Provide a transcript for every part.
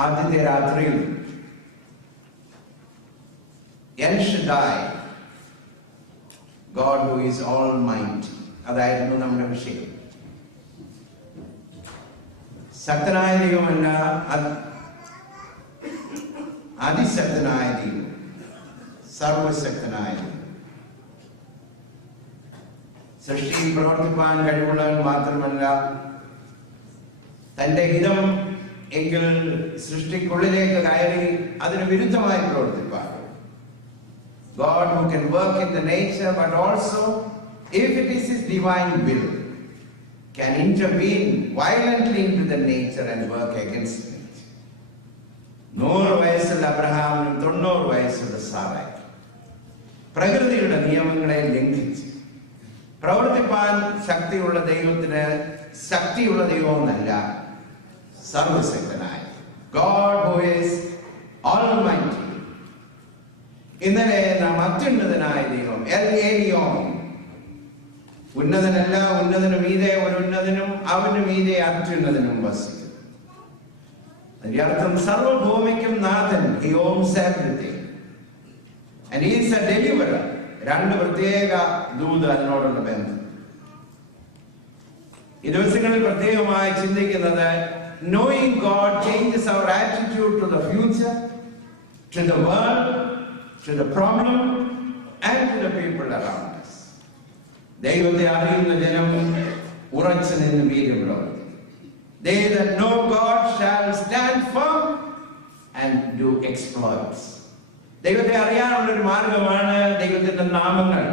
ആദ്യത്തെ രാത്രിയിൽ L ഷഡായ്, God who is almighty, അതായിരുന്നു നമ്മുടെ വിഷയം. ശക്തനായ ദൈവമല്ല, അതിശക്തനായ ദൈവം, സർവശക്തനായ ദൈവം. സൃഷ്ടിയിൽ പ്രവർത്തിപ്പാൻ കഴിവുള്ളവൻ മാത്രമല്ല, തന്റെ ഹിതം എങ്കിൽ സൃഷ്ടിക്കുള്ളിലേക്ക് കയറി അതിന് വിരുദ്ധമായി പ്രവർത്തിപ്പാൻ. God who can work in the nature, but also, if it is His divine will, can intervene violently into the nature and work against it. 100 വയസ്സുള്ള അബ്രഹാമിനും 90 വയസ്സുള്ള സാറായ്ക്ക് പ്രകൃതിയുടെ നിയമങ്ങളെ ലംഘിച്ച് പ്രവർത്തിപ്പാൻ ശക്തിയുള്ള ദൈവത്തിന് ശക്തിയുള്ള ദൈവമെന്നല്ല, സർവശക്തനായ God who is almighty. ഇന്നലെ നാം അത്യുന്നതനായ ദൈവം, എൽ ഏലിയോൻ, ഉന്നതനല്ല, ഉന്നതന് മീതെ ഒരു ഉന്നതനും അവന് മീതെ അത്യുന്നതനും വസിക്കുന്നു. അതിന്റെ അർത്ഥം സർവഭൂമിക്കും നാഥൻ, he owns everything and he is a deliverer. രണ്ട് പ്രത്യേക ദൂത് അതിനോടുള്ള ബന്ധം. ഈ ദിവസങ്ങളിൽ പ്രത്യേകമായി ചിന്തിക്കുന്നത്, knowing God changes our attitude to the future, to the world, to the problem and to the people around us. ദൈവത്തെ അറിയുന്ന ജനം ഉറച്ചു നിന്ന് വീര്യം പ്രവർത്തിക്കും. They that know God shall stand firm and do exploits. ദൈവത്തെ അറിയാനുള്ള ഒരു മാർഗമാണ് ദൈവത്തിന്റെ നാമങ്ങൾ.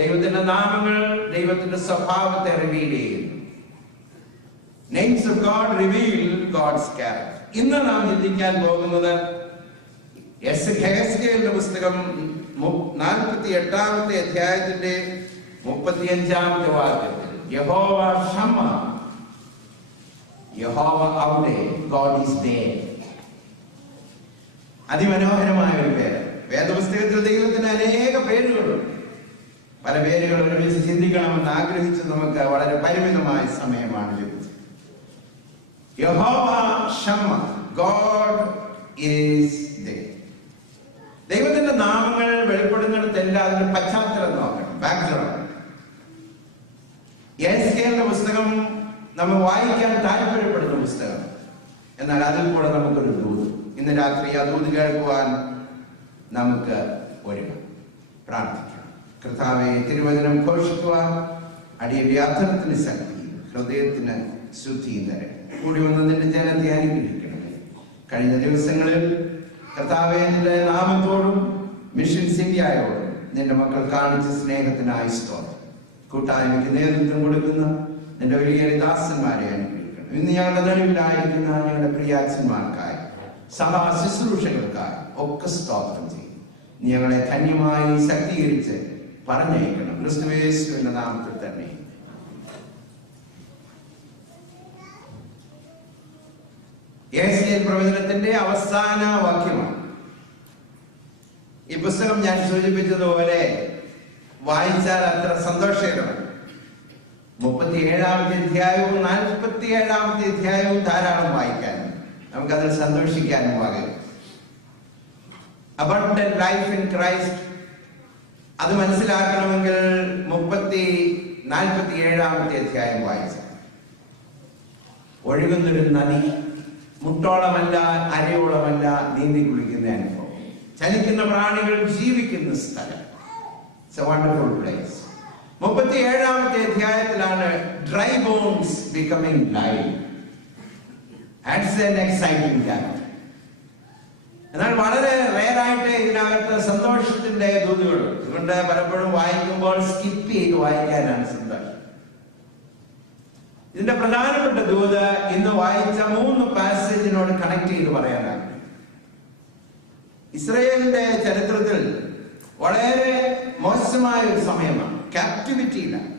ദൈവത്തിന്റെ നാമങ്ങൾ ദൈവത്തിന്റെ സ്വഭാവത്തെ റിവീൽ ചെയ്യുന്നു. Names of God reveal God's character. ഇന്ന് നാം ചിന്തിക്കാൻ പോകുന്നത് എസ്കേലിന്റെ പുസ്തകം 48-ാമത്തെ അധ്യായത്തിന്റെ 35-ാമത്തെ വാക്യത്തിൽ, യഹോവ ഷമ്മ, യഹോവ അവിടെ, God is there. അതിമനോഹരമായ ഒരു പേര്. വേദപുസ്തകത്തിൽ ദൈവത്തിന് അനേക പേരുകളുണ്ട്. പല പേരുകൾ ഒരുമിച്ച് ചിന്തിക്കണമെന്ന് ആഗ്രഹിച്ച് നമുക്ക് വളരെ പരിമിതമായ സമയമാണ് ലഭിച്ചത്. യഹോവ ഷമ്മ, God is there. ദൈവത്തിന്റെ നാമങ്ങൾ വെളിപ്പെടുന്നിടത്തെല്ലാം അതിന്റെ പശ്ചാത്തലം നോക്കണം, ബാക്ക്ഗ്രൗണ്ട്. എസ്കേലിന്റെ പുസ്തകം നമ്മൾ വായിക്കാൻ താല്പര്യപ്പെടുന്ന പുസ്തകം, എന്നാൽ അതിൽ കൂടെ നമുക്കൊരു ദൂത്. ഇന്ന് രാത്രി ആ ദൂത് കേൾക്കുവാൻ നമുക്ക് ഒരുങ്ങാം, പ്രാർത്ഥിക്കാം. കർത്താവെ, തിരുവചനം ഘോഷിക്കുവാൻ അടിയന്റെ അർത്ഥത്തിന് ശക്തി, ഹൃദയത്തിന് ശുദ്ധിയും തരണം. കൂടി വന്ന് നിന്റെ ജനത്തെ അനുഗ്രഹിക്കണമേ. കഴിഞ്ഞ ദിവസങ്ങളിൽ കർത്താവെ, നിന്റെ നാമത്തോടും മിഷൻസ് ഇന്ത്യയോടും നിന്റെ മക്കൾ കാണിച്ച സ്നേഹത്തിനായി സ്തോത്രം. കൂട്ടായ്മയ്ക്ക് നേതൃത്വം കൊടുക്കുന്ന നിന്റെ വലിയ ദാസന്മാരെ അനുഗ്രഹിക്കണം. ഇന്ന് ഞങ്ങളുടെ നടുവിലായിരിക്കുന്ന ഞങ്ങളുടെ പ്രിയാച്ചന്മാർക്കായി, സഭാ ശുശ്രൂഷകൾക്കായി ഒക്കെ സ്തോത്രം ചെയ്യും. ഞങ്ങളെ ധന്യമായി ശക്തീകരിച്ച് പറഞ്ഞയക്കണം. ക്രിസ്തുയേശുവിന്റെ നാമത്തിൽ തന്നെ. യെശയ്യാ പ്രവചനത്തിന്റെ അവസാന വാക്യമാണ് ഈ പുസ്തകം. ഞാൻ സൂചിപ്പിച്ചതുപോലെ വായിച്ചാൽ അത്ര സന്തോഷകരമാണ്. 37-ാമത്തെ അധ്യായവും 47-ാമത്തെ അധ്യായവും ധാരാളം വായിക്കാനും നമുക്കതിൽ സന്തോഷിക്കാനും ആകും. അബണ്ടന്റ് ലൈഫ് ഇൻ ക്രൈസ്റ്റ് അത് മനസ്സിലാക്കണമെങ്കിൽ 47-ാമത്തെ അധ്യായം വായിച്ചു. ഒഴുകുന്നൊരു നദി, മുട്ടോളമല്ല അരയോളമല്ല നീന്തി കുളിക്കുന്ന അനുഭവം. ചലിക്കുന്ന പ്രാണികൾ ജീവിക്കുന്ന സ്ഥലം. It's a wonderful place. 37-ാമത്തെ അധ്യായത്തിലാണ് dry bones becoming live. That's an exciting chapter. എന്നാൽ വളരെ റെയറായിട്ട് ഇതിനകത്ത് സന്തോഷത്തിന്റെ ദൂതുകൾ. അതുകൊണ്ട് പലപ്പോഴും വായിക്കുമ്പോൾ സ്കിപ്പ് ചെയ്ത് വായിക്കാനാണ് സന്തോഷം. ഇതിന്റെ പ്രധാനപ്പെട്ട ദൂത് ഇന്ന് വായിച്ച 3 പാസേജിനോട് കണക്ട് ചെയ്ത് പറയാനാണ്. ഇസ്രായേലിന്റെ ചരിത്രത്തിൽ വളരെ മോശമായ ഒരു സമയമാണ്, ക്യാപ്റ്റിവിറ്റിയിലാണ്.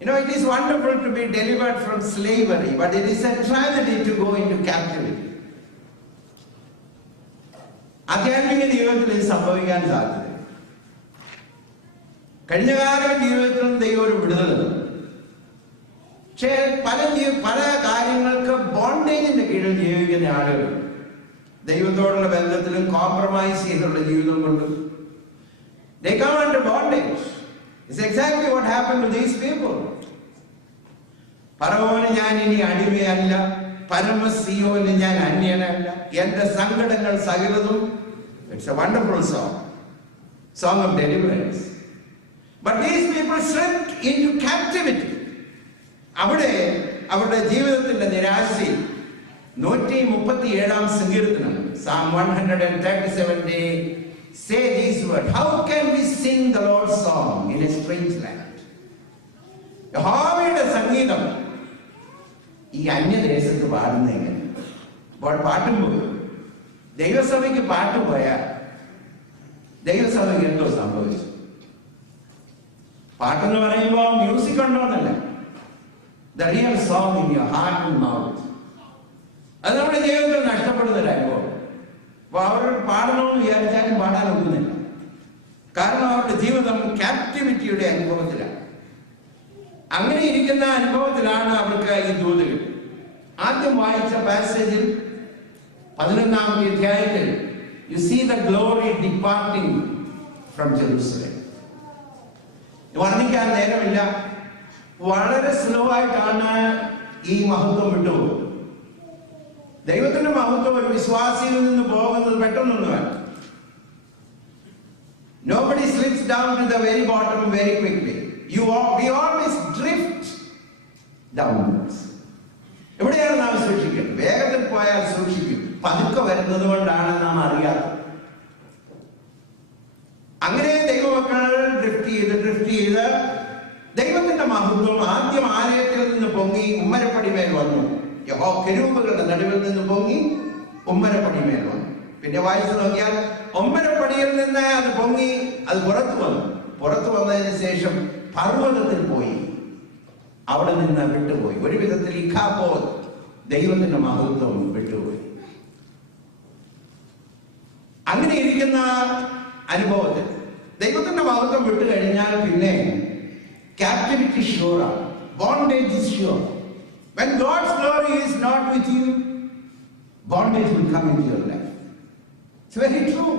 You know, it is wonderful to be delivered from slavery, but it is a tragedy to go into captivity. ആധ്യാത്മിക ജീവിതത്തിൽ ഇത് സംഭവിക്കാൻ സാധ്യത. കഴിഞ്ഞകാല ജീവിതത്തിലും ദൈവം ഒരു വിടുതൽ തന്നു. പക്ഷേ പല കാര്യങ്ങൾക്ക് ബോണ്ടേജിന്റെ കീഴിൽ ജീവിക്കുന്ന ജീവിക്കുന്ന ആളുകൾ, ദൈവത്തോടുള്ള ബന്ധത്തിലും കോംപ്രമൈസ് ചെയ്തുള്ള ജീവിതം കൊണ്ട് they come under bondage. It's exactly what happened to these people. ഫറവോന് ഞാൻ ഇനി അടിമയല്ല, പരമസിയോന് ഞാൻ അന്യനല്ല, എന്റെ സങ്കടങ്ങൾ സകലതും. It's a wonderful song of deliverance. But these people slipped into captivity. അവിടെ അവരുടെ ജീവിതത്തിന്റെ നിരാശയിൽ 137 സങ്കീർത്തനം, Psalm 137, they say these words, how can we sing the Lord's song in a strange land? യഹോവയുടെ സംഗീതം ഈ അന്യദേശത്ത് പാടുന്ന എങ്ങനെ? അപ്പോൾ പാട്ടും പോയി. ദൈവസഭയ്ക്ക് പാട്ട് പോയാൽ ദൈവസഭയ്ക്ക് എന്തോ സംഭവിച്ചു. പാട്ടെന്ന് പറയുമ്പോൾ music ഉണ്ടോന്നല്ല, the real song in your heart and mouth. അത് നമ്മുടെ ജീവിതത്തിൽ നഷ്ടപ്പെടുന്ന ഒരു അനുഭവം. അപ്പോൾ അവർ പാടണമെന്ന് വിചാരിച്ചാലും പാടാൻ ഒക്കുന്നില്ല. കാരണം അവരുടെ ജീവിതം ക്യാപ്റ്റിവിറ്റിയുടെ അനുഭവത്തിലാണ്. അങ്ങനെ ഇരിക്കുന്ന അനുഭവത്തിലാണ് അവർക്ക് ഈ ദൂതുകൾ. ആദ്യം വായിച്ച പാസേജിൽ 11-ാമത്തെ അധ്യായത്തിൽ you see the glory departing from Jerusalem. വർണ്ണിക്കാൻ നേരമില്ല, വളരെ സ്ലോ ആയിട്ടാണ് ഈ മഹത്വം വിട്ടുപോകുന്നത്. ദൈവത്തിന്റെ മഹത്വം ഒരു വിശ്വാസിയിൽ നിന്ന് പോകുന്നത് പെട്ടെന്നൊന്നുമല്ല. Nobody slips down to the very bottom very quickly. We always drift downwards. എവിടെയാണ് നാം സൂക്ഷിക്കുന്നത്? വേഗത്തിൽ പോയാൽ സൂക്ഷിക്കും, പതുക്കെ വരുന്നത് കൊണ്ടാണ് നാം അറിയാത്തത്. അങ്ങനെ ദൈവമക്കൾ ഡ്രിഫ്റ്റ് ചെയ്ത് ദൈവത്തിന്റെ മഹത്വം ആദ്യം ആലയത്തിൽ നിന്ന് പൊങ്ങി ഉമ്മരപ്പടിമേൽ വന്നു. കെരൂബുകളുടെ നടുവിൽ നിന്ന് പൊങ്ങി ഉമ്മരപ്പടിമേൽ വന്നു. പിന്നെ വായിച്ചു നോക്കിയാൽ ഉമ്മരപ്പടിയിൽ നിന്ന് അത് പൊങ്ങി അത് പുറത്തു വന്നതിന് ശേഷം പർവ്വതത്തിൽ പോയി, അവിടെ നിന്ന് വിട്ടുപോയി. ഒരു വിധത്തിൽ ഇഖാബോദ്, ദൈവത്തിന്റെ മഹത്വം വിട്ടുപോയി. അങ്ങനെ ഇരിക്കുന്ന അനുഭവത്തിൽ ദൈവത്തിന്റെ മഹത്വം വിട്ടു കഴിഞ്ഞാൽ പിന്നെ captivity sure, bondage is sure. When God's glory is not with you, bondage will come into your life. It's very true.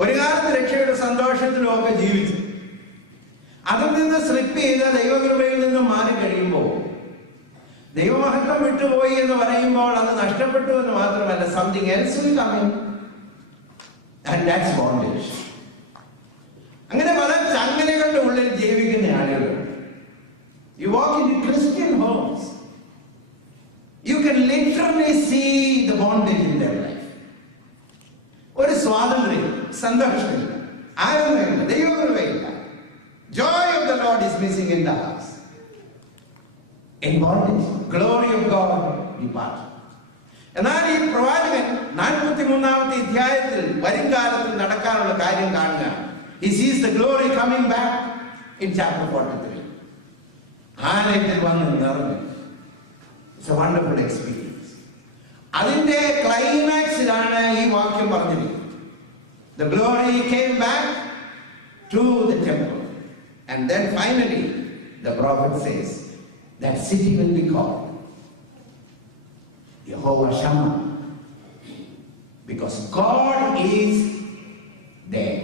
ഒരു കാലത്ത് രക്ഷയുടെ സന്തോഷത്തിലൊക്കെ ജീവിച്ചു, അതിൽ നിന്ന് സ്ലിപ്പ് ചെയ്ത് ദൈവകൃപയിൽ നിന്നും മാറി കഴിയുമ്പോൾ, ദൈവമഹത്വം വിട്ടുപോയി എന്ന് പറയുമ്പോൾ അത് നഷ്ടപ്പെട്ടു എന്ന് മാത്രമല്ല, something else will come in, and that's bondage. അങ്ങനെ പല ചങ്ങലകളുടെ ഉള്ളിൽ ജീവിക്കുന്ന ആളുകൾ. You walk into Christian homes, you can literally see the bondage in their life. ഒരു സ്വാതന്ത്ര്യം, സന്തോഷമില്ല, ആനന്ദമില്ല, ദൈവകൃപയില്ല. Joy of the Lord is missing in the house. In bondage, glory of God departed. എന്നാൽ ഈ പ്രവാചകൻ 43-ാമത്തെ അധ്യായത്തിൽ വരും കാലത്തിൽ നടക്കാനുള്ള കാര്യം കാണുക. He sees the glory coming back in chapter 43. ആലയത്തിൽ വന്ന് നിറഞ്ഞു. It's a wonderful experience. അതിന്റെ ക്ലൈമാക്സിലാണ് ഈ വാക്യം പറഞ്ഞിരിക്കുന്നത്. The glory came back to the temple. And then finally the prophet says that city will be called Jehovah Shammah, because God is there.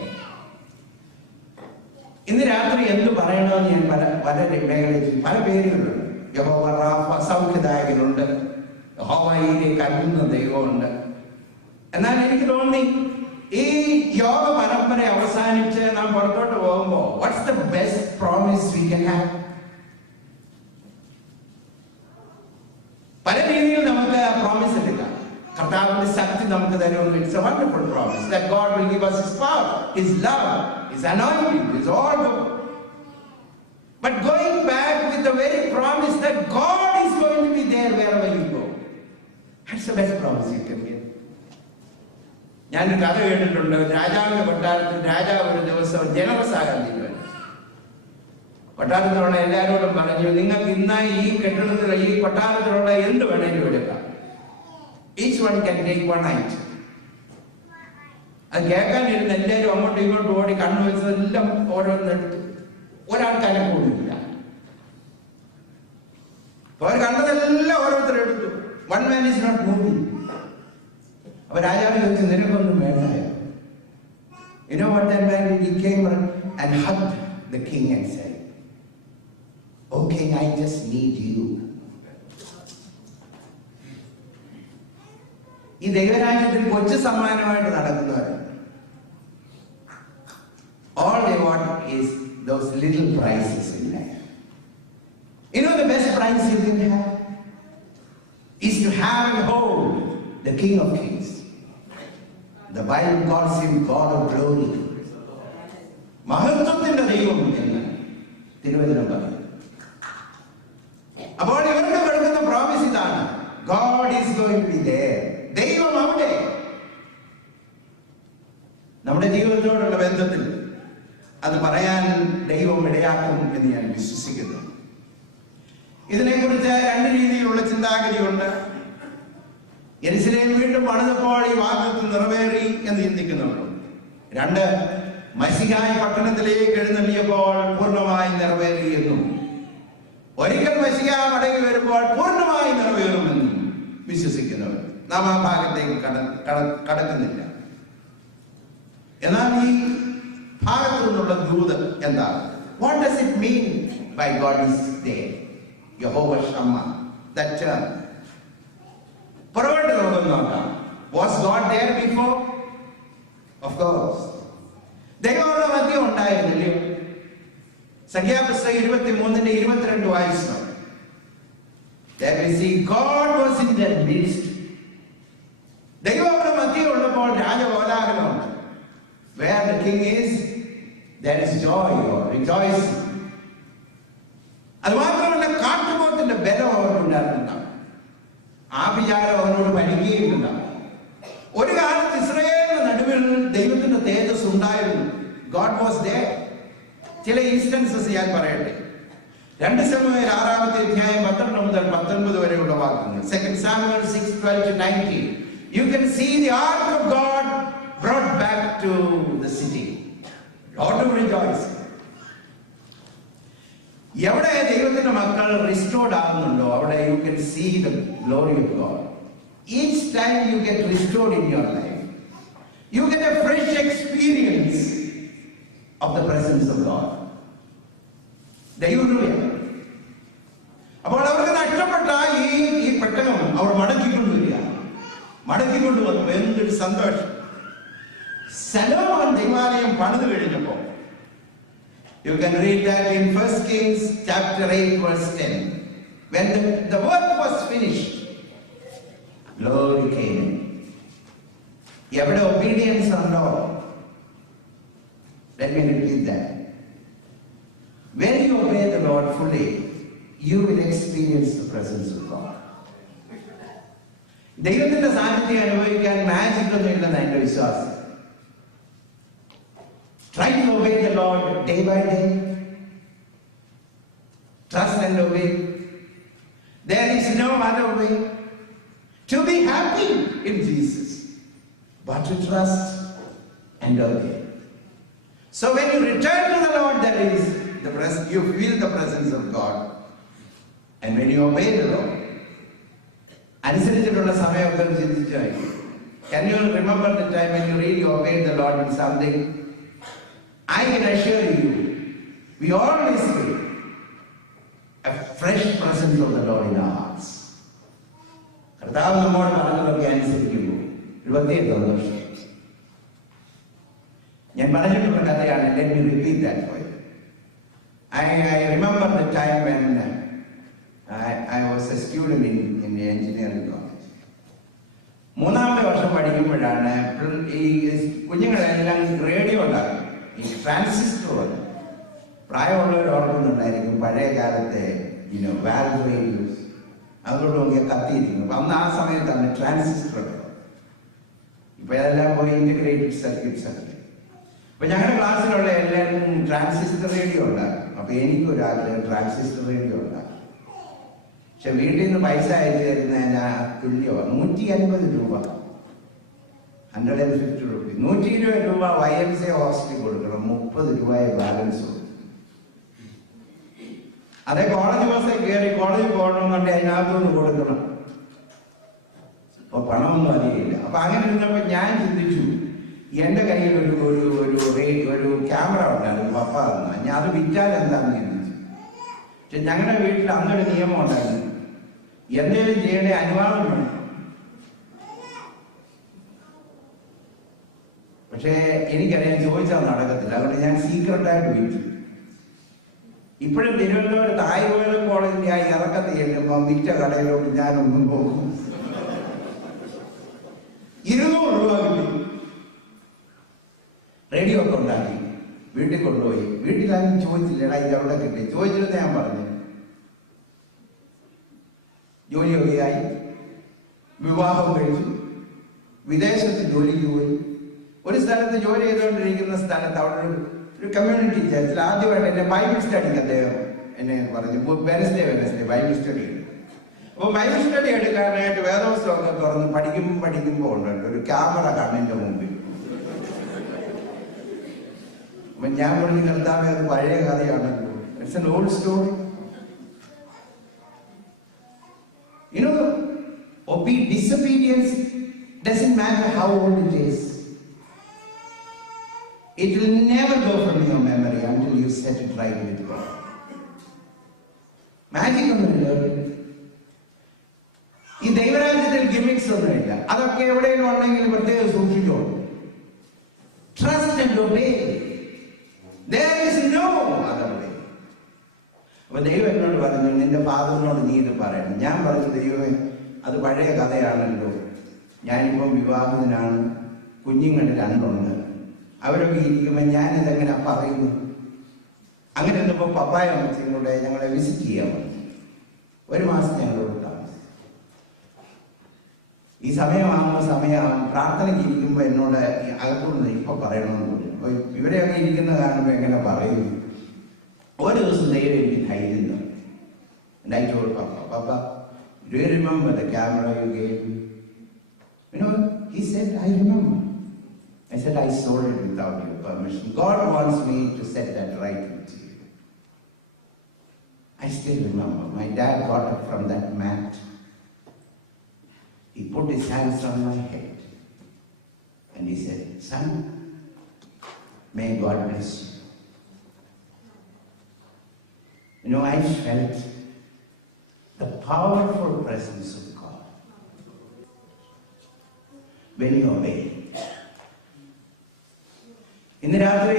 ഇന്ന് രാത്രി എന്ത് പറയണമെന്ന് ഞാൻ പല മേഖലയിൽ പല പേരുകളുണ്ട്. യഹോവ റാഫ, സൗഖ്യദായകനുണ്ട്. യഹോവയിലെ കരുതുന്ന ദൈവമുണ്ട്. എന്നാൽ എനിക്ക് തോന്നി ഈ യോഗ പരമ്പര അവസാനിച്ച് നാം പുറത്തോട്ട് പോകുമ്പോൾ what's the best promise we can have? പല രീതിയിൽ നമുക്ക് പ്രോമിസ് എടുക്കാം. കർത്താവിന്റെ ശക്തി നമുക്ക് തരുമെന്ന്. It's A wonderful promise that God will give us his power, his love, his anointing, his all good. But going back with the very promise that God is going to be there wherever you go, that's the best promise you can get. ഞാനൊരു കഥ കേട്ടിട്ടുണ്ട്. രാജാവിന്റെ കൊട്ടാരത്തിൽ രാജാവ് ഒരു ദിവസം generous ആകാൻ തീരുമാനിച്ചു. കൊട്ടാരത്തിലുള്ള എല്ലാവരോടും പറഞ്ഞു, നിങ്ങൾക്ക് ഇന്നായി ഈ കെട്ടിടത്തിൽ ഈ കൊട്ടാരത്തിലുള്ള എന്ത് വേണേലും എടുക്കാം. Each one can take one item. അത് കേൾക്കാനിരുന്ന് എല്ലാവരും അങ്ങോട്ടും ഇങ്ങോട്ടും ഓടി കണ്ണു വെച്ചതെല്ലാം ഓരോന്നെടുത്തു. ഒരാൾക്കാരെ കൂടിയില്ല. അവർ കണ്ടതെല്ലാം ഓരോരുത്തരെടുത്തു. One man is not moving. അപ്പോൾ രാജാവ് ചോദിച്ചു, നിനക്കൊന്നും വേണ്ടായോ? You know what that man did? He came and hugged the king and said, "Oh king, I just need you." ഈ ദൈവരാജ്യത്തിൽ കൊച്ചു സമ്മാനമായിട്ട് നടക്കുന്നവർ, all they want is those little prizes in life. You know the best prize you can have is to have and hold the King of Kings. The Bible calls him God of glory. മഹത്വത്തിന്റെ ദൈവം എന്ന് തിരുവചനം പറയും. അപ്പോൾ ഇവർക്ക് കൊടുക്കുന്ന promise ഇതാണ്, God is going to be there. ദൈവം അവിടെ. നമ്മുടെ ജീവിതത്തോടുള്ള ബന്ധത്തിൽ അത് പറയാൻ ദൈവം ഇടയാക്കും എന്ന് ഞാൻ വിശ്വസിക്കുന്നു. ഇതിനെക്കുറിച്ച് രണ്ട് രീതിയിലുള്ള ചിന്താഗതിയുണ്ട്. യെരുശലേം വീണ്ടും പണിതപ്പോൾ ഈ വാഗ്ദത്തം നിറവേറി എന്ന് ചിന്തിക്കുന്നവരുണ്ട്. രണ്ട്, മശിഹായി പട്ടണത്തിലേക്ക് എഴുന്നള്ളിയപ്പോൾ പൂർണ്ണമായി നിറവേറി എന്നും, ഒരിക്കൽ മശിഹ മടങ്ങി വരുമ്പോൾ പൂർണ്ണമായി നിറവേറുമെന്നും വിശ്വസിക്കുന്നവർ. നാം ആ ഭാഗത്തേക്ക് കടക്കുന്നില്ല. എന്നാൽ ഈ ഭാഗത്തു നിന്നുള്ള ദൂത് എന്താണ്? What does it mean by God is there? യഹോവ ഷമ്മ, that term. പുറകോട്ട് നമുക്ക് നോക്കാം. Was God there before? Of course. ദൈവമുള്ള മധ്യം ഉണ്ടായിരുന്നില്ലേ? സംഖ്യാപുസ്തകം 23:22 വായിച്ചു. There we see God was in their midst. ദൈവമുള്ള മധ്യം ഉള്ളപ്പോൾ രാജകോലാഹലമുണ്ട്. Where the king is, there is joy or rejoicing. അത് മാത്രമല്ല, കാട്ടുപോത്തിന്റെ ബലം അവർക്കുണ്ടായിരുന്നുണ്ടാവും. ആ വിചാരം അവരോട് ഭരിക്കുകയുണ്ടാവും. ഒരു കാലത്ത് ഇസ്രായേലിന്റെ നടുവിൽ ദൈവത്തിന്റെ തേജസ് ഉണ്ടായിരുന്നു. God was there. ചില ഇൻസ്റ്റൻസസ് ഞാൻ പറയട്ടെ. 2 ശമൂവേൽ 6-ാമത്തെ അധ്യായം 12 മുതൽ 19 വരെയുള്ള വാക്യങ്ങൾ. 2 Samuel 6:12-19. You can see the ark of God brought back to the city. Lot of rejoicing. എവിടെ ദൈവത്തിന്റെ മക്കൾ റിസ്റ്റോർഡ് ആകുന്നുണ്ടോ അവിടെ you can see the glory of God. Each time you get restored in your life, you get a fresh experience of the presence of God. ദൈവം. അപ്പോൾ അവർക്ക് നഷ്ടപ്പെട്ട ഈ പെട്ടകം അവർ മടക്കിക്കൊണ്ടുവരിക. മടക്കിക്കൊണ്ടുവന്നു. എന്തൊരു സന്തോഷം. സലോമോൻ ദൈവാലയം പണിത് കഴിഞ്ഞപ്പോൾ, you can read that in 1 Kings chapter 8:10. When the work was finished, glory came. എവിടെ obedience ഉണ്ടോ? Let me repeat that. When you obey the Lord fully, you will experience the presence of God. ദൈവത്തിന്റെ സാന്നിധ്യം അനുഭവിക്കാൻ magic ഒന്നുമില്ലെന്ന് എന്റെ വിശ്വാസം. Try to obey the Lord day by day. Trust and obey. There is no other way to be happy in Jesus but to trust and obey. So when you return to the Lord, there is you feel the presence of God. And when you obey the Lord, അനുസരിച്ചിട്ടുള്ള സമയമൊക്കെ ചിന്തിച്ചു. Can you remember the time when you really obeyed the Lord in something? I can assure you, we always feel a fresh presence of the Lord in our hearts. കർത്താവ് നമ്മോട് പറഞ്ഞതൊക്കെ അനുസരിക്കുമ്പോൾ ഒരു പ്രത്യേക സന്തോഷം. ഞാൻ പറഞ്ഞിട്ടുള്ള കഥയാണ്. Let me repeat that for you. I remember the time when I was a student in the engineering college. 3-ാമത്തെ വർഷം പഠിക്കുമ്പോഴാണ് ഈ കുഞ്ഞുങ്ങളെല്ലാം റേഡിയോ ഉണ്ടാകും. ഈ ട്രാൻസിസ്റ്റർ പ്രായമുള്ളവർ ഓർക്കുന്നുണ്ടായിരിക്കും. പഴയ കാലത്തെ വാൽവ് റേഡിയോസ് അതോട് നോക്കിയാൽ കത്തിയിരിക്കുന്നു. അപ്പം അന്ന് ആ സമയത്താണ് ട്രാൻസിസ്റ്റർ. ഇപ്പൊ അതെല്ലാം പോയി ഇന്റഗ്രേറ്റഡ് സർക്യൂട്ട്സ് ഒക്കെ. അപ്പൊ ഞങ്ങളുടെ ക്ലാസ്സിലുള്ള എല്ലാവരും ട്രാൻസിസ്റ്റർ റേഡിയോ ഉണ്ടാകും. അപ്പൊ എനിക്കൊരാഗ്രഹം ട്രാൻസിസ്റ്റർ റേഡിയോ ഉണ്ടാകും. പക്ഷെ വീട്ടിൽ നിന്ന് പൈസ അയച്ചു തരുന്നതിന് തുല്യമാണ് 150 രൂപ. 150 രൂപ. 120 രൂപ YMCA ഹോസ്റ്റലിൽ കൊടുക്കണം. 30 രൂപയെ ബാലൻസ് കൊടുക്കും. അതേ കോളേജ് ബസ്സിൽ കയറി കോളേജിൽ പോകണമെന്നുണ്ടെങ്കിൽ അതിനകത്തുനിന്ന് കൊടുക്കണം. പണമൊന്നും അധികമില്ല. അപ്പൊ അങ്ങനെ ഇരുന്നപ്പോൾ ഞാൻ ചിന്തിച്ചു, എൻ്റെ കയ്യിൽ ഒരു ക്യാമറ ഉണ്ടായിരുന്നു, പപ്പ തന്ന. ഞാൻ അത് വിറ്റാൽ എന്താണെന്ന് ചിന്തിച്ചു. പക്ഷെ ഞങ്ങളുടെ വീട്ടിൽ അന്നൊരു നിയമം ഉണ്ടായിരുന്നു, എന്തെങ്കിലും ചെയ്യേണ്ട അനുവാദം വേണം. പക്ഷേ എനിക്കറിയാൻ ചോദിച്ചാൽ നടക്കത്തില്ല. അതുകൊണ്ട് ഞാൻ സീക്രട്ടായിട്ട് വിറ്റു. ഇപ്പോഴും തിരുവനന്തപുരത്ത് ആയുർവേദ കോളേജിന്റെ ആ ഇറക്കത്ത് ചെല്ലുമ്പോൾ വിറ്റ കടയിലോട്ട് ഞാനൊന്നും പോകും. 200 രൂപ കിട്ടി. റേഡിയോ ഒക്കെ ഉണ്ടാക്കി വീട്ടിൽ കൊണ്ടുപോയി. വീട്ടിലാരും ചോദിച്ചില്ലടാ ഇത് എവിടെ കിട്ടി. ചോദിച്ചിരുന്ന ഞാൻ പറഞ്ഞു. ജോലിയൊക്കെ ആയി, വിവാഹം കഴിച്ചു, വിദേശത്ത് ജോലിക്ക് പോയി. ഒരു സ്ഥലത്ത് ജോലി ചെയ്തുകൊണ്ടിരിക്കുന്ന സ്ഥലത്ത് അവിടെ ഒരു കമ്മ്യൂണിറ്റി ചർച്ചിൽ ആദ്യമായിട്ട് എന്നെ ബൈബിൾ സ്റ്റഡിക്ക് അദ്ദേഹം എന്നെ പറഞ്ഞു, വെനസ്ഡേ ബൈബിൾ സ്റ്റഡി എടുക്കും. അപ്പോൾ ബൈബിൾ സ്റ്റഡി എടുക്കാനായിട്ട് വേദപുസ്തകമൊക്കെ തുറന്ന് പഠിക്കുമ്പോൾ ഉണ്ട് ഒരു ക്യാമറ കണ്ണിന്റെ മുമ്പിൽ. അപ്പൊ ഞാൻ പറഞ്ഞു, കർത്താവേ അത് പഴയ കഥയാണല്ലോ, it's an old story. You know, disobedience doesn't matter how old it is. It will never go from your memory until you set it right with God. Magic ഒന്നുമില്ല. ഈ ദൈവരാജ്യത്തിൽ ഗിമിക്സ് ഒന്നുമില്ല. അതൊക്കെ എവിടെയും ഉണ്ടെങ്കിൽ പ്രത്യേകം സൂക്ഷിച്ചോളൂ. Trust and obey. There is no other way. അപ്പൊ ദൈവം എന്നോട് പറഞ്ഞു, നിന്റെ ഫാദറിനോട് നീ ഇത് പറയണം. ഞാൻ പറഞ്ഞു, ദൈവമേ അത് പഴയ കഥയാണല്ലോ, ഞാനിപ്പം വിവാഹിതനാണ്, കുഞ്ഞുങ്ങൾ 2 ഉണ്ട്, അവരൊക്കെ ഇരിക്കുമ്പോൾ ഞാനിതെങ്ങനെ പറയുന്നു. അങ്ങനെ ഇരുന്നപ്പോൾ പപ്പായ അമ്മച്ചിയും കൂടെ ഞങ്ങളെ വിസിറ്റ് ചെയ്യാൻ പറ്റും. 1 മാസം ഞങ്ങളോട് താമസിച്ചു. ഈ സമയമാകും പ്രാർത്ഥനയ്ക്ക് ഇരിക്കുമ്പോൾ എന്നോട് അകത്തുനിന്ന് ഇപ്പൊ പറയണമെന്ന് തോന്നി. അപ്പൊ ഇവരെയൊക്കെ ഇരിക്കുന്ന കാണുമ്പോൾ എങ്ങനെ പറയും. ഒരു ദിവസം ദൈവം എനിക്ക് ധൈര്യം തന്നു. And I told Papa, do you remember the camera you gave me? You know, he said, I remember. I said, I sold it without your permission. God wants me to set that right with you. I still remember. My dad got up from that mat. He put his hands on my head. And he said, son, may God bless you. You know, I felt the powerful presence of God when you obey. ഇന്ന് രാത്രി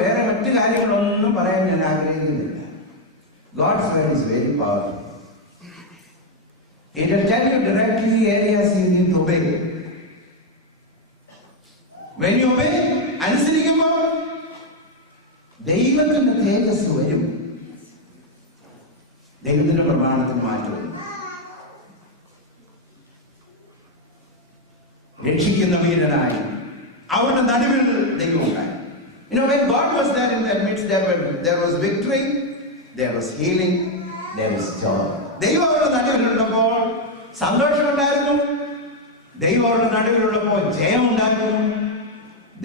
വേറെ മറ്റു കാര്യങ്ങളൊന്നും പറയാൻ ഞാൻ ആഗ്രഹിക്കുന്നില്ല. God's word is very powerful. It will tell you directly areas you need to obey. When you obey, അനുസരിക്കുമ്പോൾ ദൈവത്തിന്റെ തേജസ് വരും. ദൈവത്തിന്റെ പ്രമാണത്തിൽ മാറ്റം. രക്ഷിക്കുന്ന വീരനായി അവരുടെ നടുവിൽ ദൈവം ഉണ്ടായി. You know, when God was there in their midst, there was victory, there was healing, there was joy. ദൈവം അവരുടെ നടുവിലുള്ളപ്പോൾ സന്തോഷമുണ്ടായിരുന്നു. ദൈവം അവരുടെ നടുവിലുള്ളപ്പോൾ ജയം ഉണ്ടായിരുന്നു.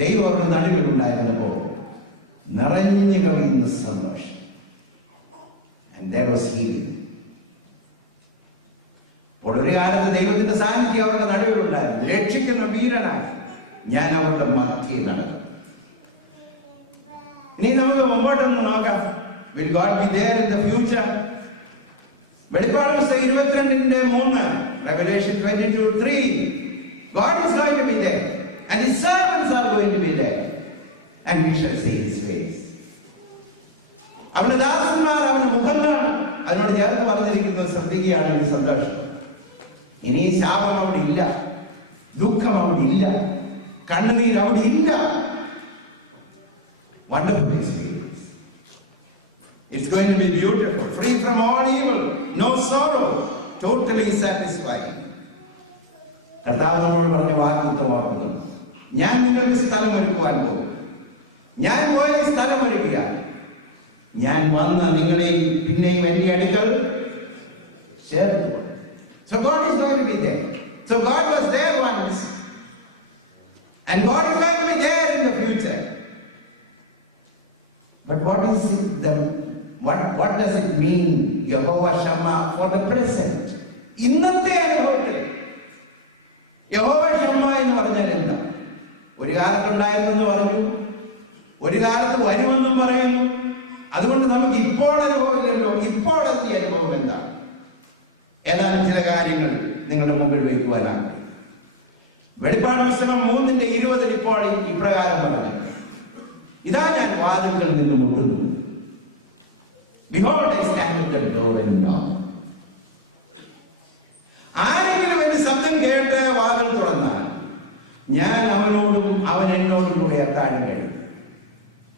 ദൈവം അവരുടെ നടുവിലുണ്ടായിരുന്നപ്പോൾ നിറഞ്ഞു കവിയുന്ന സന്തോഷം. And there was healing. അപ്പോൾ ഒരു കാലത്ത് ദൈവത്തിന്റെ സാന്നിധ്യം അവരുടെ നടുവിലുണ്ടായിരുന്നു. രക്ഷിക്കുന്ന വീരനായി ഞാൻ അവരുടെ മധ്യേ നടക്കും. ഇനി നമുക്ക് മുമ്പോട്ടൊന്ന് നോക്കാം. Will God be there in the future? വെളിപ്പാട് പുസ്തകം 22:3, Revelation 22:3. God is going to be there and his servants are going to be there and we shall see his face. അവന്റെ ദാസന്മാർ അവന്റെ മുഖം കാണും. അതിനോട് ചേർത്ത് പറഞ്ഞിരിക്കുന്നത് ശ്രദ്ധിക്കുകയാണ് ഈ സന്തോഷം. ഇനി ശാപം അവിടെ ഇല്ല, ദുഃഖം അവിടെ ഇല്ല, കണ്ണുനീർ അവിടെ ഇല്ല. Wonderful experience. It's going to be beautiful, free from all evil, no sorrow, totally satisfied. കർത്താവ് നമ്മളോട് പറഞ്ഞ വാഗ്ദത്തമാക്കുന്നു, ഞാൻ നിങ്ങൾക്ക് സ്ഥലം ഒരുക്കുവാൻ പോകും. ഞാൻ പോയ സ്ഥലം ഒരുക്കുക, ഞാൻ വന്ന് നിങ്ങളെയും പിന്നെയും എന്റെ അടുക്കൽ ചേർത്ത്. So God is going to be there. So God was there once and God is going to be there in the future. But what does it mean, Jehovah Shammah, for the present? ഇന്നത്തെ അനുഭവത്തിൽ കാലത്തുണ്ടായിരുന്നെന്ന് പറഞ്ഞു, ഒരു കാലത്ത് വരുമെന്നും പറയുന്നു. അതുകൊണ്ട് നമുക്ക് ഇപ്പോൾ അനുഭവമില്ലല്ലോ. ഇപ്പോഴത്തെ അനുഭവം എന്താണ്? ഏതാനും ചില കാര്യങ്ങൾ നിങ്ങളുടെ മുമ്പിൽ വയ്ക്കുവാനാണ്. വെളിപ്പാട് പുസ്തകം 3:20 ഇപ്പോൾ ഇപ്രകാരം പറഞ്ഞു, ഇതാ ഞാൻ വാതിൽക്കൽ നിന്ന് മുട്ടുന്നു. Behold, I stand at the door and knock. ആരെങ്കിലും എന്റെ ശബ്ദം കേട്ട് വാതിൽ തുറന്നാൽ ഞാൻ അവനോടും അവൻ എന്നോടും കൂടെ എത്താൻ കഴിയും.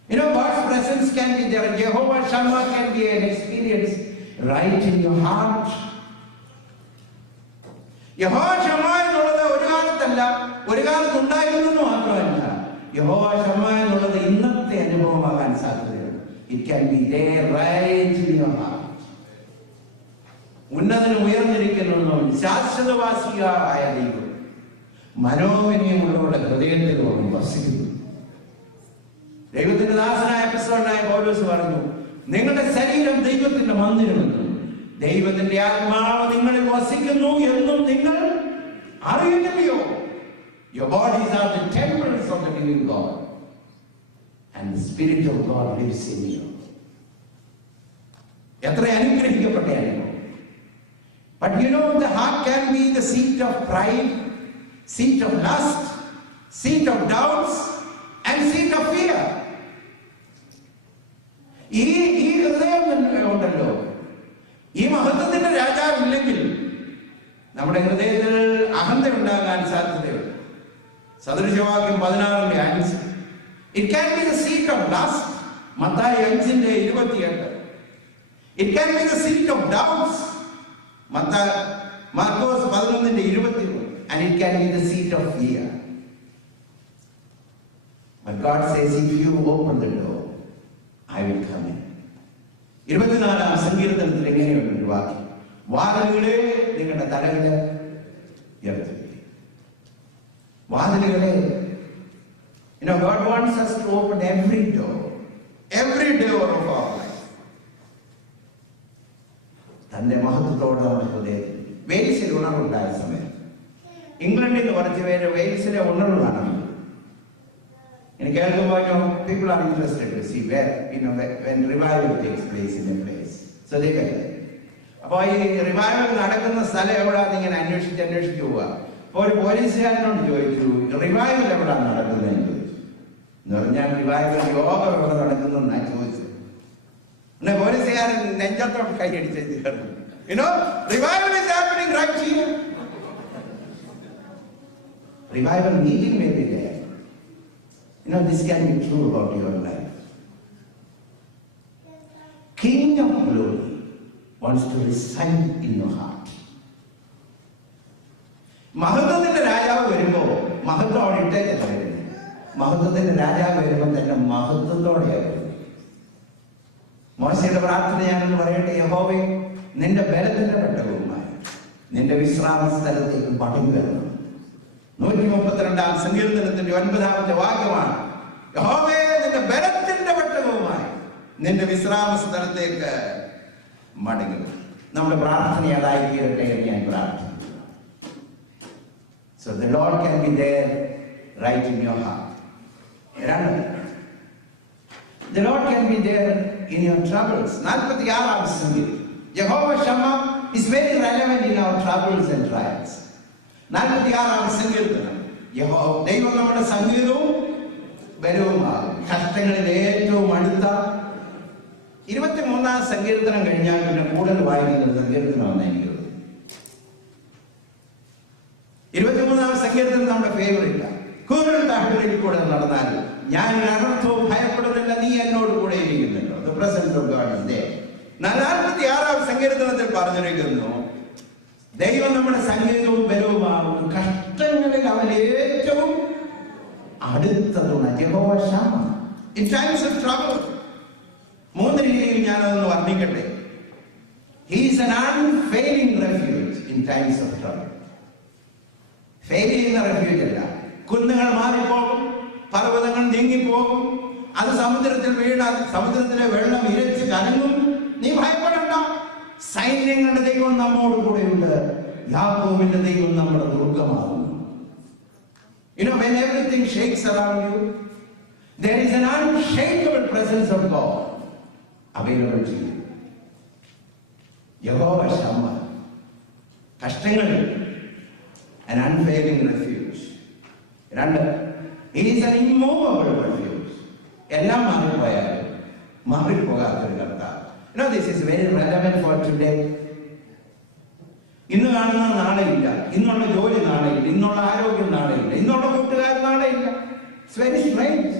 You know, God's presence can be there. Jehovah Shammah can be an experience right in your heart. യഹോവ ഷമ്മ എന്നുള്ളത് ഒരു കാലത്തല്ല, ഒരു കാലത്ത് ഉണ്ടായിരുന്നു മാത്രമല്ല, യഹോവ ഷമ്മ എന്നുള്ളത് ഇന്നത്തെ അനുഭവമാകാൻ സാധ്യതയുണ്ട്. It can be there right in your heart. ഉന്നതനും ഉയർന്നിരിക്കുന്നവനും ശാശ്വതവാസിയായ ദൈവം മനോവിനയമുള്ളവരുടെ ഹൃദയത്തിൽ വസിക്കുന്നു. ദൈവത്തിന്റെ ദാസനായ അപ്പോസ്തലനായ പൗലോസ് പറഞ്ഞു, നിങ്ങളുടെ ശരീരം ദൈവത്തിന്റെ മന്ദിരമെന്നും ദൈവത്തിന്റെ ആത്മാവ് നിങ്ങളിൽ വസിക്കുന്നു എന്നും നിങ്ങൾ അറിയുന്നില്ലയോ? Your bodies are the temples of the living God and the Spirit of God lives in you. എത്ര അനുഗ്രഹിക്കപ്പെട്ട അനുഭവം. But you know, the heart can be the seat of pride, seat of lust, seat of doubts and seat of fear. ഈ ഹൃദയം ഉണ്ടല്ലോ, ഈ മഹത്വത്തിന്റെ രാജാവില്ലെങ്കിൽ നമ്മുടെ ഹൃദയത്തിൽ അഹന്ത ഉണ്ടാകാൻ സാധ്യതയുണ്ട്. സദൃശവാക്യം 16:5. It can be the seat of lust, Mathai 5:28. It can be the seat of doubts, Markose 11:21. And it can be the seat of fear. But God says, if you open the door, I will come in. 24-ാം സങ്കീർത്തനത്തിൽ എങ്ങനെയുണ്ട് ഒരു വാക്യം, വാതിലുകളെ നിങ്ങളുടെ തലകളെ ഉയർത്തുക. വാതിലുകളെ, you know, God wants us to open every door of our life. തന്റെ മഹത്വത്തോടെ നമ്മുടെ ഹൃദയത്തിൽ. വെയിൽസിൽ ഉണർവുണ്ടായ സമയം, ഇംഗ്ലണ്ടിൽ നിന്ന് കുറച്ച് പേര് വെയിൽസിലെ ഉണർവ് കാണുന്നു. എനിക്ക് കേൾക്കുമ്പോൾ people are interested to see where, you know, when revival takes place in a place. So they go. അപ്പോൾ ഈ റിവൈവൽ നടക്കുന്ന സ്ഥലം എവിടെയാണെന്ന് ഇങ്ങനെ അന്വേഷിച്ച് പോവുക. അപ്പോൾ ഒരു പോലീസുകാരനോട് ചോദിച്ചു, റിവൈവൽ എവിടെയാണ് നടക്കുന്നതെന്ന് ചോദിച്ചു. എന്ന് പറഞ്ഞാൽ റിവൈവൽ യോഗം എവിടെ നടക്കുന്നതെന്നാണ് ചോദിച്ചത്. പിന്നെ പോലീസുകാരൻ നെഞ്ചത്തോട്ട് കൈയടിച്ച് ചേർന്നു. You know, revival is happening right here. Revival meeting may be there. You know, this can be true about your life. King of glory wants to reside in your heart. മഹത്വത്തിന്റെ രാജാവ് വരുമ്പോ മഹത്വം അവിടെ ഇട്ടേക്ക് വരുന്നത്. മഹത്വത്തിന്റെ രാജാവ് വരുമ്പോൾ തന്നെ മഹത്വത്തോടെയാണ് വരുന്നത്. മോശയുടെ പ്രാർത്ഥന ഞാനെന്ന് പറയട്ടെ, യഹോവേ, നിന്റെ ബലത്തിന്റെ പെട്ടകവുമായി നിന്റെ വിശ്രാമ സ്ഥലത്തേക്ക് മടങ്ങി വരണം. 132-ാം സങ്കീർത്തനത്തിന്റെ 9-ാമത്തെ വാക്യമാണ്, യഹോവേ, നിന്റെ ബലത്തിന്റെ പെട്ടകവുമായി നിന്റെ വിശ്രാമ സ്ഥലത്തേക്ക് മടങ്ങി വരണം. നമ്മുടെ പ്രാർത്ഥന അതായി തീരട്ടെ എന്ന് ഞാൻ പ്രാർത്ഥിക്കുന്നു. So the Lord can be there right in your heart. The Lord can be there in your troubles. 46-ാം സങ്കീർത്തനം, Jehovah Shammah is very relevant in our troubles and trials. 46-ാം സങ്കീർത്തനം, ദൈവം നമ്മുടെ സംഗീതവും ബലവുമാകും കഷ്ടങ്ങളിൽ ഏറ്റവും അടുത്ത. 23-ാം സങ്കീർത്തനം കഴിഞ്ഞാൽ പിന്നെ കൂടുതൽ വായിക്കുന്നത് സങ്കീർത്തനമാണ് എനിക്ക്. 23-ാം സങ്കീർത്തനം നമ്മുടെ ഫേവറിറ്റ്. കൂരിൽ താഴ്വരയിൽ കൂടെ നടന്നാൽ ഞാൻ അനർത്ഥവും ഭയപ്പെടുന്നില്ല, നീ എന്നോട് കൂടെ ഇരിക്കുന്നുണ്ടോ. The presence of God is there. 46-ാം സങ്കീർത്തനത്തിൽ പറഞ്ഞിരിക്കുന്നു, ദൈവം നമ്മുടെ സംഗീതവും ബലവുമാകും കഷ്ടങ്ങളിൽ അവൻ ഏറ്റവും അടുത്തതുള്ള Jehovah Shammah in times of trouble. 3 രീതിയിൽ ഞാനതൊന്ന് വർണ്ണിക്കട്ടെ. He is an unfailing refuge in times of trouble. Fail ചെയ്യുന്ന റെഫ്യൂജ് അല്ല. കുന്നുകൾ മാറിപ്പോകും, പർവ്വതങ്ങൾ നീങ്ങിപ്പോകും, അത് സമുദ്രത്തിൽ വീണാൽ സമുദ്രത്തിലെ വെള്ളം ഇരച്ച് കലങ്ങും, നീ ഭയപ്പെടണ്ട. സൈന്യങ്ങളുടെ ദൈവം നമ്മോട് കൂടെയുണ്ട്, യാക്കോബിന്റെ ദൈവം നമ്മുടെ ദുർഗമാകുന്നു. You know, when everything shakes around you, there is an unshakable presence of God available to you. യഹോവ ശമ്മ, കഷ്ടങ്ങളിൽ an unfailing refuge. രണ്ട്, he is an immovable refuge. എല്ലാം മാറിപ്പോയാലും മാറിപ്പോകാത്തൊരു കർത്താവ്. You know, this is very relevant for today. ഇന്ന് കാണുന്ന നാളെ ഇല്ല, ഇന്നുള്ള ജോലി നാളെ ഇല്ല, ഇന്നുള്ള ആരോഗ്യം നാളെ ഇല്ല, ഇന്നുള്ള കൂട്ടുകാർ നാളെ ഇല്ല. It's very strange.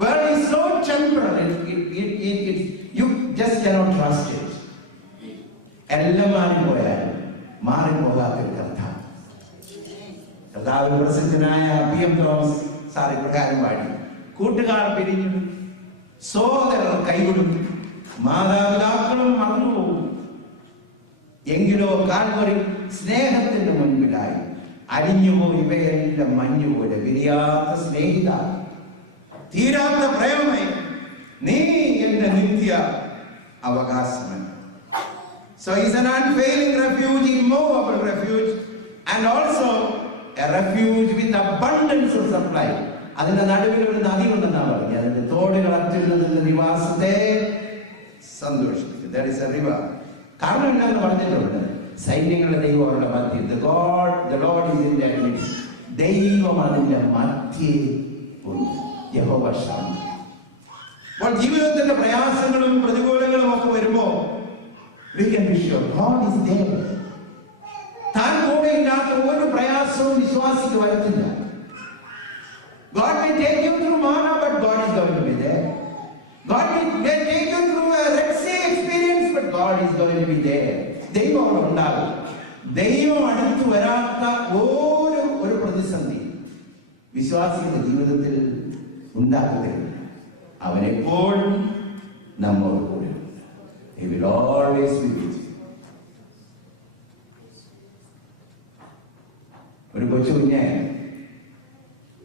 World is so temporary. You just cannot trust it. എല്ലാം മാറിപ്പോയാലും മാറിപ്പോകാത്തൊരു കർത്താവ്. കർത്താവ് പ്രസിദ്ധനായ PM തോമസ് സാർ ഇപ്രകാരം പാടി: കൂട്ടുകാർ പിരിഞ്ഞു, സഹോദരർ കൈവിടുന്നു, മാതാപിതാക്കളും മറന്നുപോകും, എങ്കിലോ കാൽവറി സ്നേഹത്തിന്റെ മുൻപിലായി അരിഞ്ഞുപോയി ഇവയെല്ലാം മഞ്ഞുപോലെ വിരിയാത്ത സ്നേഹിത, തീരാത്ത പ്രേമമായി നീ എന്റെ നിത്യ അവകാശമൻ. So he's an unfailing refuge, immovable refuge, and also a refuge with abundance of supply. അതിന്റെ നടുവിൽ ഒരു നദി ഉണ്ടെന്നാണ് പറഞ്ഞത്. അതിന്റെ തോടുകൾ അറ്റുന്നതിന്റെ നിവാസത്തെ സന്തോഷിപ്പിക്കും. There is a river. കാരണം എന്താന്ന് പറഞ്ഞിട്ടുണ്ട്, സൈന്യങ്ങളുടെ ദൈവം അവരുടെ മധ്യേ. The Lord is in their midst. ദൈവം അതിന്റെ മധ്യേ ഉണ്ട്. യഹോവ ശമ്മ. അപ്പോൾ ജീവിതത്തിന്റെ പ്രയാസങ്ങളും പ്രതികൂലങ്ങളും ഒക്കെ വരുമ്പോ we can be sure God is there. താൻ കൂടെ ഇല്ലാത്ത ഒരു പ്രയാസവും വിശ്വാസിക്ക് വരത്തില്ല. God may take you through manna, but God is going to be there. God may take you through a Red Sea experience, but God is going to be there. ദൈവം അവിടെ ഉണ്ടാകും. ദൈവം അടുത്ത് വരാത്ത ഒരു പ്രതിസന്ധി വിശ്വാസിയുടെ ജീവിതത്തിൽ ഉണ്ടാകുകയില്ല. അവൻ എപ്പോഴും നമ്മോട് കൂടെ. He will always be with you. ഒരു കൊച്ചു കുഞ്ഞെ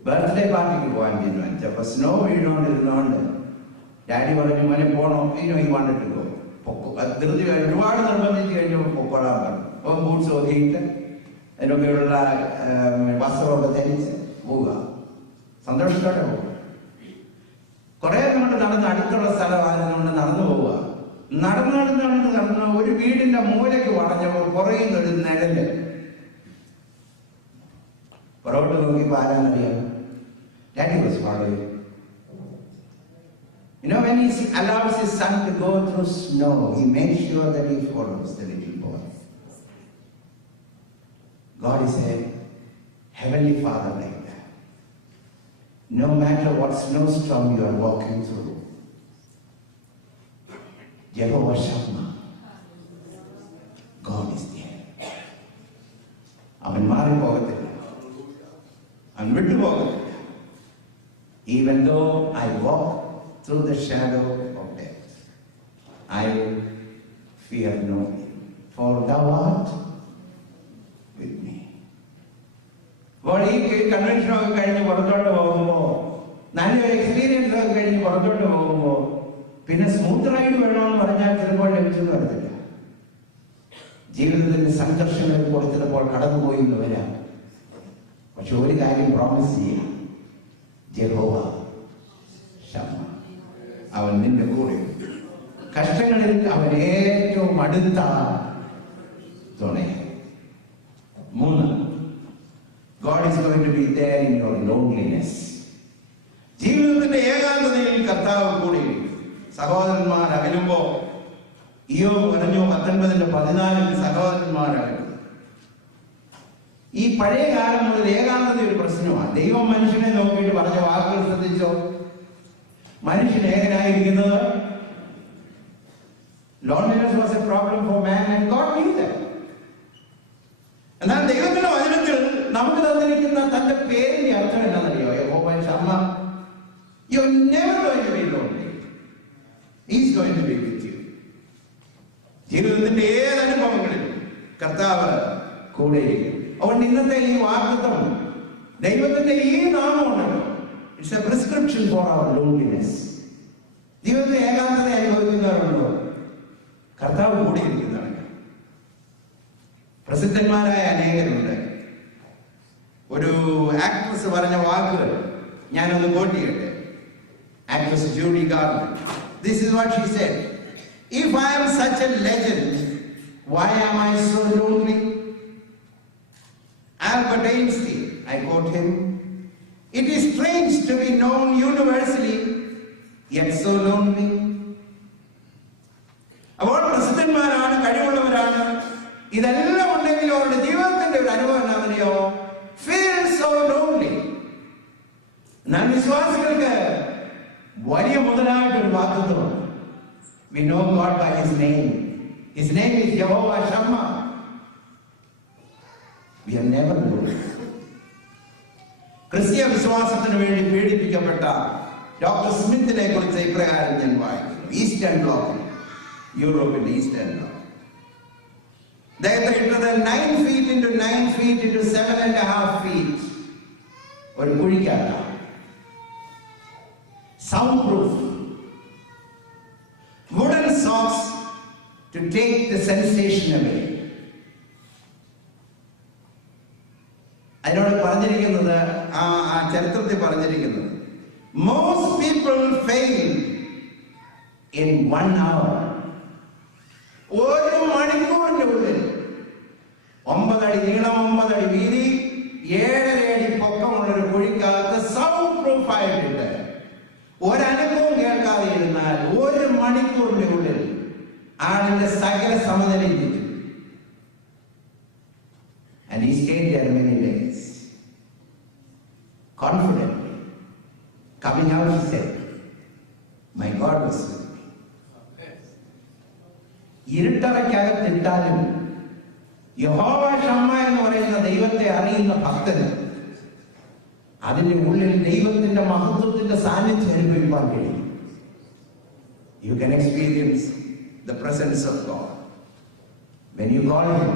ബർത്ത്ഡേ പാർട്ടിക്ക് പോകാൻ തീരുമാനിച്ചു. അപ്പൊ സ്നോ വീണോണ്ടിരുന്നോണ്ട് ഡാഡി പറഞ്ഞു, മോനെ പോണോ? ഈ വാണ്ടിട്ട് ധൃതി ഒരുപാട് നിർബന്ധിച്ച് കഴിഞ്ഞപ്പോൾ പൊക്കോളാൻ പറഞ്ഞു. അപ്പം ബൂട്ട്സ് ഒതുക്കിയിട്ട് അതിനൊക്കെയുള്ള വസ്ത്രമൊക്കെ ധരിച്ച് പോവുക, സന്തോഷത്തോടെ പോവുക. കുറെ അങ്ങോട്ട് നടന്ന് അടുത്തുള്ള സ്ഥലമായതുകൊണ്ട് നടന്നു പോവുക. നടന്ന് ഒരു വീടിന്റെ മൂലയ്ക്ക് വളഞ്ഞപ്പോൾ പുറകിൽ ഒരു നിഴല്. പുറകോട്ട് നോക്കിയപ്പോൾ ആരാന്നറിയാം? Daddy was following. You know, when he allows his son to go through snow, he makes sure that he follows the little boy. God is a heavenly Father like that. No matter what snowstorm you are walking through, Jehovah Shammah, God is there. അവൻ മാറിപ്പോകത്തില്ല, അവൻ വിട്ടുപോകത്തില്ല. Even though I walk through the shadow of death, I will fear no evil, for thou art with me. അപ്പോൾ ഈ കൺവെൻഷനൊക്കെ കഴിഞ്ഞ് പുറത്തോട്ട് പോകുമ്പോ, നല്ലൊരു experience ഒക്കെ കഴിഞ്ഞ് പുറത്തോട്ട് പോകുമ്പോ, പിന്നെ സ്മൂത്ത് റൈഡ് വേണമെന്ന് പറഞ്ഞാൽ ചിലപ്പോൾ ലഭിച്ചെന്ന് വരത്തില്ല. ജീവിതത്തിന്റെ സംഘർഷങ്ങളിൽ കൂടെ ചിലപ്പോൾ കടന്നുപോയി എന്ന് വരാം. പക്ഷെ ഒരു കാര്യം പ്രോമിസ് ചെയ്യാം, യഹോവ ശമ്മ, അവൻ നിന്റെ കൂടെ. കഷ്ടങ്ങളിൽ അവൻ ഏറ്റവും അടുത്ത തുണ. 3, God is going to be there in your loneliness. ജീവിതത്തിന്റെ ഏകാന്തതയിൽ കർത്താവ് കൂടെ. സഹോദരന്മാർ അകലുമ്പോ ഇയ്യോബ് പറഞ്ഞു 19:14 സഹോദരന്മാർ അകലും. ഈ പഴയ കാലം മുതൽ ഏകാന്തത ഒരു പ്രശ്നമാണ്. ദൈവം മനുഷ്യനെ നോക്കിയിട്ട് പറഞ്ഞ വാക്കുകൾ ശ്രദ്ധിച്ചോ? മനുഷ്യൻ ഏകനായിരിക്കുന്നത്, loneliness was a problem for man and God knew that. എന്നാൽ ദൈവത്തിന്റെ വചനത്തിൽ നമുക്ക് തന്നിരിക്കുന്ന തന്റെ പേരിന്റെ അർത്ഥം എന്താണെന്നറിയോ? യഹോവ ശമ്മ. You're never going to be lonely. He's going to be with you. ജീവിതത്തിന്റെ ഏത് അനുഭവങ്ങളിലും കർത്താവ് കൂടെയിരിക്കും. അതുകൊണ്ട് ഇന്നത്തെ ഈ വാഗ്ദത്തം, ദൈവത്തിന്റെ ഈ നാമമുണ്ടല്ലോ, it's a prescription for our loneliness. ജീവിതത്തിൽ ഏകാന്തത അനുഭവിക്കുന്നവരുണ്ടോ? കർത്താവ് കൂടെയിരിക്കുന്നതാണ്. പ്രസിദ്ധന്മാരായ അനേകരുണ്ട്. ഒരു ആക്ട്രസ് പറഞ്ഞ വാക്കുകൾ ഞാനൊന്ന് കോട്ട് ചെയ്യട്ടെ. Actress Judy garland. This is what she said. If I am such a legend, why am I so lonely? Albert Einstein, I quote him, it is strange to be known universally, yet so lonely. അപ്പോൾ പ്രസിദ്ധന്മാരാണ്, കഴിവുള്ളവരാണ്, ഇതെല്ലാം ഉണ്ടെങ്കിലും അവരുടെ ജീവിതത്തിന്റെ ഒരു അനുഭവം എന്താണെന്നറിയോ? Feel so lonely. എന്നാൽ വിശ്വാസികൾക്ക് വലിയ മുതലായിട്ടൊരു വാഗ്ദത്തമാണ്. We know God by His name. His name is Jehovah Shammah. We have never known. ക്രിസ്തീയ വിശ്വാസത്തിന് വേണ്ടി പീഡിപ്പിക്കപ്പെട്ട ഡോക്ടർ സ്മിത്തിനെ കുറിച്ച് ഇപ്രകാരം ഞാൻ വായിക്കുന്നു. ഈസ്റ്റേൺ ബ്ലോക്കിൽ, യൂറോപ്പിന്റെ ഈസ്റ്റേൺ ബ്ലോക്ക്, അദ്ദേഹത്തെ ഇട്ടത് 9 feet into 9 feet into 7.5 feet ഒരു കുഴിക്കല്ല. Sound proof, wooden socks to take the sensation away. അതിനോട് പറഞ്ഞിരിക്കുന്നത്, ആ ചരിത്രത്തിൽ പറഞ്ഞിരിക്കുന്നത്, most people fail in 1 hour. ഒരു മണിക്കൂറിന്റെ ഉള്ളിൽ 9 അടി നീളം, 9 അടി വീതി, 7.5 അടി പൊക്കമുള്ളൊരു കുഴിക്കകത്ത് സൗണ്ട് പ്രൂഫ് ആയിട്ടുണ്ട്. ഒരനുഭവം കേൾക്കാതെ ഇരുന്നാൽ 1 മണിക്കൂറിന്റെ ഉള്ളിൽ ആളിന്റെ സകല സമനിലയും കിട്ടും. And he stayed there many days. Confidently. Coming out, he said, my God was with me. ഇരുട്ടറയ്ക്കകത്തിട്ടാലും യഹോവ ഷമ്മ എന്ന് പറയുന്ന ദൈവത്തെ അറിയുന്ന ഭക്തന് അതിന്റെ ഉള്ളിൽ ദൈവത്തിന്റെ മഹത്വത്തിന്റെ സാന്നിധ്യം അനുഭവിക്കാൻ കഴിയും. You can experience the presence of God. When you call Him,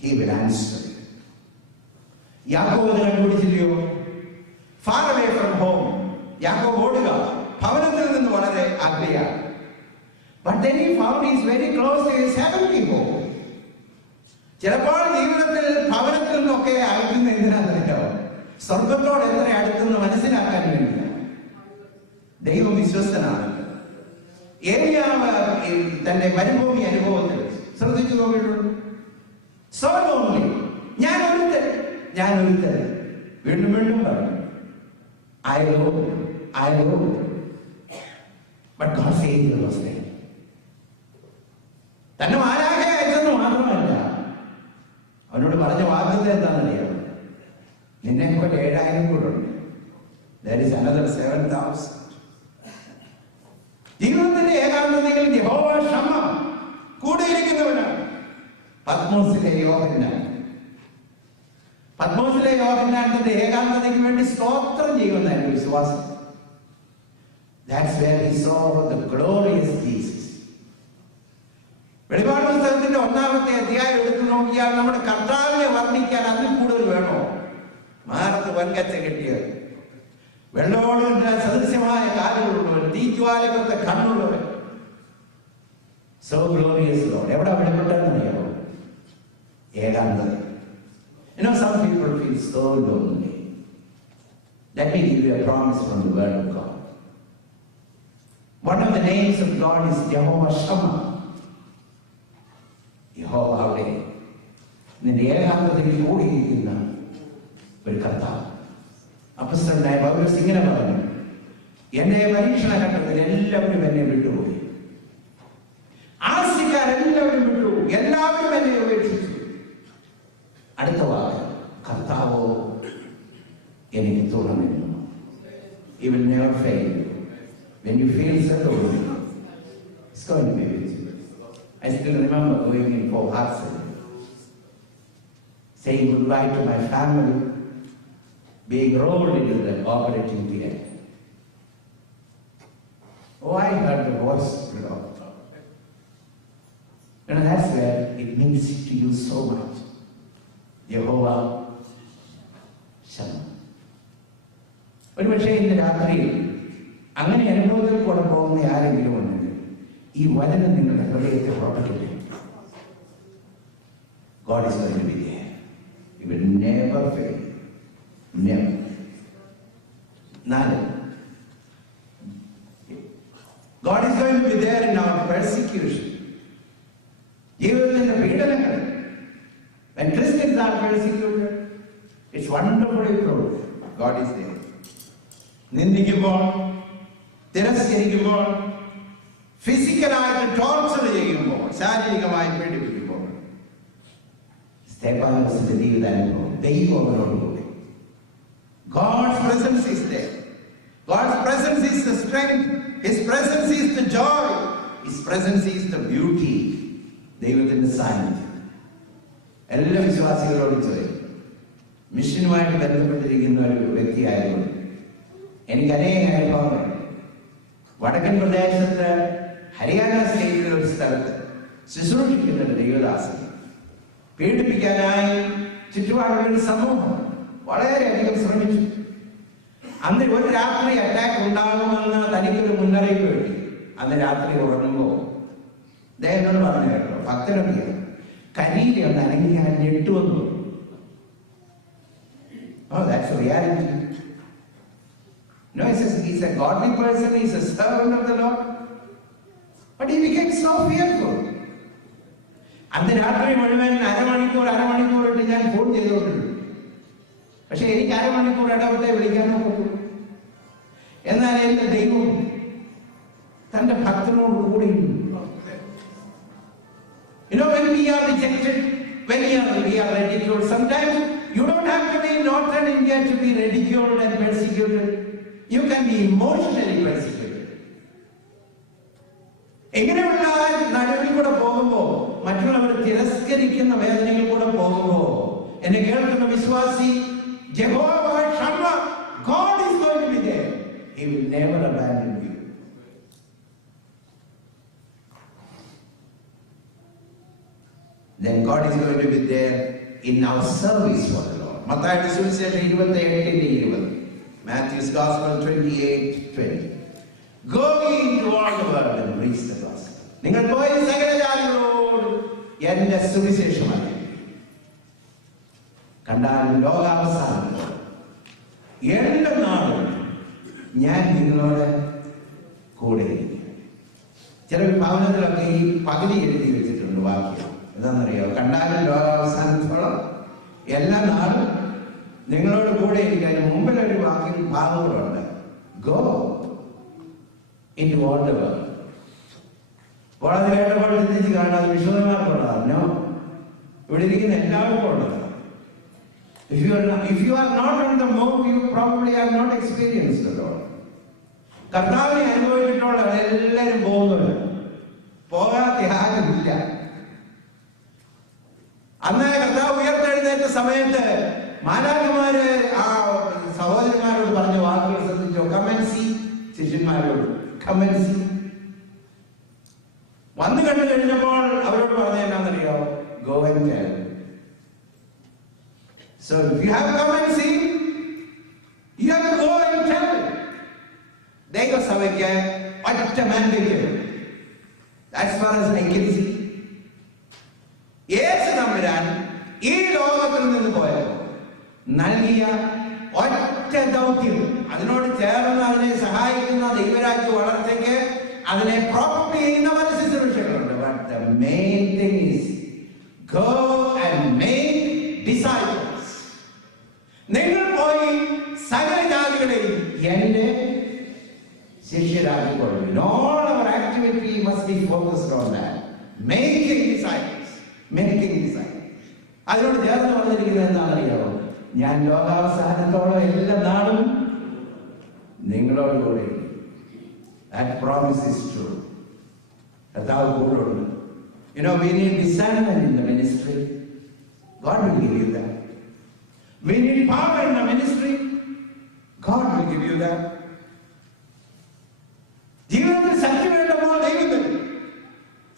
He will answer you. യാക്കോബ് കണ്ടുപിടിച്ചില്ലയോ? Far away from home. യാക്കോബ് ഓടുക, ഭവനത്തിൽ നിന്ന് വളരെ അകലെയാണ്. But then he found he is very close to his heavenly home. ചിലപ്പോൾ ജീവിതത്തിൽ ഭവനത്തിൽ നിന്നൊക്കെ അയക്കുന്ന എന്തിനാണെന്നോ, സ്വർഗത്തോട് എത്ര അടുത്തെന്ന് മനസ്സിലാക്കാൻ വേണ്ടിയാണ്. ദൈവം വിശ്വസ്തനാണ്. ഏലിയാവ് തന്റെ മരുഭൂമി അനുഭവത്തിൽ ശ്രദ്ധിച്ചു നോക്കിയിട്ടുണ്ട്. So lonely. ഞാൻ ഒരുത്തൻ വീണ്ടും വീണ്ടും പറഞ്ഞു, I know. But God said he was there. തന്നെ മാലാഖയെ അയച്ചെന്ന് മാത്രമല്ല, അവനോട് പറഞ്ഞ വാഗ്ദത്തം എന്താണെന്നറിയാം? നിന്നെ കൊണ്ട് 7,000 കൂടെ ഉണ്ട്. There is another 7,000. ജീവിതത്തിന്റെ ഏകാന്തതയിൽ യഹോവ ഷമ്മ കൂടെയിരിക്കുന്നവനാണ്. പത്മോസിലെ യോഹന്നാന്റെ ഏകാന്തതയ്ക്ക് വേണ്ടി സ്തോത്രം ചെയ്യുമെന്നായിരുന്നു വിശ്വാസം. That's where he saw the glorious Jesus. വെളിപാട് പുസ്തകത്തിന്റെ 1-ാമത്തെ അധ്യായം എടുത്തു നോക്കിയാൽ നമ്മുടെ കർത്താവിനെ വർണ്ണിക്കാൻ അതിൽ കൂടുതൽ വേണോ? മാറത്ത് വൻകച്ച കെട്ടിയത്, വെള്ളോട് സദൃശ്യമായ കാലുകളുള്ളവൻ, തീജ്വാലകത്തെ കണ്ണുള്ളവൻ. So glorious Lord. എവിടെ വെളിപ്പെട്ടെന്നറിയാമോ? ഏകാന്തത. You know, some people feel so lonely. Let me give you a promise from the Word of God. One of the names of God is Jehovah Shammah. യഹോവ അവിടെ നിന്റെ ഏകാന്തതയിൽ കൂടിയിരിക്കുന്ന ഒരു കർത്താവ്. അപ്പോസ്തലനായ പൗലോസ് ഇങ്ങനെ പറഞ്ഞു, എന്റെ പരീക്ഷണ ഘട്ടത്തിൽ എല്ലാവരും എന്നെ വിട്ടുപോയി, ആസ്തിക്കാരെല്ലാവരും വിട്ടു, എല്ലാവരും എന്നെ ഉപേക്ഷിച്ചു. അടുത്ത വാക്ക്, കർത്താവോ എനിക്ക് തുറന്നിരുന്നു. He will never fail you. When you feel so lonely, it's going to be with you. I still remember going in for heart surgery, saying goodbye to my family, being rolled into the operating theater. Oh, I heard the voice of the Lord. And that's where it means to you so much. Jehovah Shammah. ഒരു പക്ഷേ ഇന്ന് രാത്രിയിൽ അങ്ങനെ അനുഭവത്തിൽ കൂടെ പോകുന്ന ആരെങ്കിലും ഉണ്ടെങ്കിൽ ഈ വചനം നിങ്ങളുടെ ഹൃദയത്തെ പുറപ്പെട്ടില്ലേ? God is going to be there. He will never fail. Never. 4. God is going to be there in our persecution. ജീവിതത്തിന്റെ പീഡനങ്ങൾ. When Christians are persecuted, it's wonderfully proved God is there. നിന്ദിക്കുമ്പോൾ, തിരസ്കരിക്കുമ്പോൾ, ഫിസിക്കലായിട്ട് ടോർച്ചർ ചെയ്യുമ്പോൾ, ശാരീരികമായി പീഡിപ്പിക്കുമ്പോൾ, സ്തേഫാനോസിന്റെ ജീവിതാനുഭവം ദൈവം അവരോടുകൂടി. God's presence is there. God's presence is the strength. His presence is the joy. His presence is the beauty. ദൈവത്തിന്റെ സാന്നിധ്യം. എല്ലാ വിശ്വാസികളോടും ചോദിക്കും. മിഷനുമായിട്ട് ബന്ധപ്പെട്ടിരിക്കുന്ന ഒരു വ്യക്തിയായതുകൊണ്ട് എനിക്ക് അനേക അനുഭവങ്ങൾ. വടക്കൻ പ്രദേശത്ത് ഹരിയാന സ്റ്റേറ്റിലെ ഒരു സ്ഥലത്ത് ശുശ്രൂഷിക്കുന്ന ഒരു ദൈവദാസൻ പീഡിപ്പിക്കാനായി ചുറ്റുപാടുള്ള ഒരു സമൂഹം വളരെയധികം ശ്രമിച്ചു. അന്ന് ഒരു രാത്രി അറ്റാക്ക് ഉണ്ടാകുമെന്ന് തനിക്കൊരു മുന്നറിയിപ്പ് കിട്ടി. അന്ന് രാത്രി ഉറങ്ങുമ്പോൾ അദ്ദേഹത്തോട് പറഞ്ഞു കേട്ടോ, ഭക്തനൊക്കെ കരിയിലെ ഒന്ന് അനങ്ങി ഞാൻ ഞെട്ടുവന്നു. Oh, that's a reality. No, he says he's a godly person, he's a servant of the Lord. But he became so fearful. അന്ന് രാത്രി മുഴുവൻ അരമണിക്കൂർ ഇട്ട് ഞാൻ ഫോൺ ചെയ്തുകൊണ്ടിരുന്നു. പക്ഷെ എനിക്ക് അരമണിക്കൂർ ഇടപെട്ടേ വിളിക്കാൻ നോക്കൂ. എന്നാൽ എന്റെ ദൈവം തന്റെ ഭക്തനോട് കൂടി. You know, when we are rejected, when we are ridiculed, sometimes you don't have to be in Northern India to be ridiculed and persecuted. You can be emotionally persecuted. എങ്ങനെയുള്ള നടുവിൽ കൂടെ പോകുമ്പോ, മറ്റുള്ളവർ തിരസ്കരിക്കുന്ന വേദനയിൽ കൂടെ പോകുമ്പോ, എന്നെ കേൾക്കുന്ന വിശ്വാസി, യഹോവ Shammah, God is going to be there. He will never abandon you. Then God is going to be there in our service for the Lord. മത്തായിയുടെ സുവിശേഷം 28:20. Matthew's Gospel 28:20. Go into all the world and preach the gospel. നിങ്ങൾ പോയി സകല ജാതികളോട് എന്റെ സുവിശേഷം അറിയിക്കുക. കണ്ടാലും ലോകാവസാനത്തോളം എല്ലാ നാളും ഞാൻ നിങ്ങളോട് കൂടെ. ചില ഭവനത്തിലൊക്കെ ഈ പകുതി എഴുതി വെച്ചിട്ടുണ്ട് വാക്യം. എന്താണെന്നറിയോ? കണ്ടാലും ലോകാവസാനത്തോളം എല്ലാ നാളും നിങ്ങളോട് കൂടെ ഇരിക്കാൻ. മുമ്പിലൊരു വാക്യം ഭാഗങ്ങളുണ്ട്. Go into all the world. അപ്പോൾ അത് കേട്ടപ്പോൾ ചിന്തിച്ച് കാണാതെ വിശുദ്ധന്മാർക്കുള്ളതാണോ? ഇവിടെ ഇരിക്കുന്ന എല്ലാവർക്കും ഉള്ളതാണ്. If you are not on the move, you probably have not experienced the Lord. കർത്താവിനെ അനുഭവിച്ചിട്ടുള്ള എല്ലാവരും പോകുന്നുണ്ട്. പോകാത്ത ആരുമില്ല. അന്ന് കർത്താവ് ഉയർത്തെഴുന്നേറ്റ സമയത്ത് മാലാഖമാര് ആ സഹോദരന്മാരോട് പറഞ്ഞ വാക്കുകൾ ശ്രദ്ധിച്ചോ? കമൻസി. ശിഷ്യന്മാരോട് കമൻസി. വന്നു കണ്ടു കഴിഞ്ഞപ്പോൾ അവരോട് പറഞ്ഞ എന്നാന്നറിയോ? Go and tell. So if you have come and see, you have to go and tell. ദൈവസഭയ്ക്ക് ഒറ്റ mandate. As far as I can see. യേശു തമ്പുരാൻ ഈ ലോകത്തിൽ നിന്ന് പോയപ്പോൾ നൽകിയ ഒറ്റ ദൗത്യം, അതിനോട് ചേർന്ന് അതിനെ സഹായിക്കുന്ന ദൈവരാജ്യ വളർച്ചയ്ക്ക് അതിനെ പ്രോപ്പർട്ട് ചെയ്യുന്ന പല ശുശ്രൂഷകളുണ്ട്. But the main thing is go and make disciples. നിങ്ങൾ പോയി സകല ജാതികളെയും എന്റെ ശിഷ്യരാക്കിക്കൊള്ളുവിൻ. All our activity must be focused on that. Making disciples. Making disciples. അതിനോട് ചേർന്ന് വന്നിരിക്കുന്നത് എന്താണെന്നറിയാമോ? ഞാൻ ലോകാവസാനത്തോളം എല്ലാ നാളും നിങ്ങളോട് കൂടെ. That promise is true. കർത്താവ് കൂടെയുണ്ട്. You know, we need discernment in the ministry. God will give you that. We need power in the ministry. God will give you that. ജീവിതത്തിൽ ശക്തി വേണ്ടപ്പോൾ ദൈവം തരും.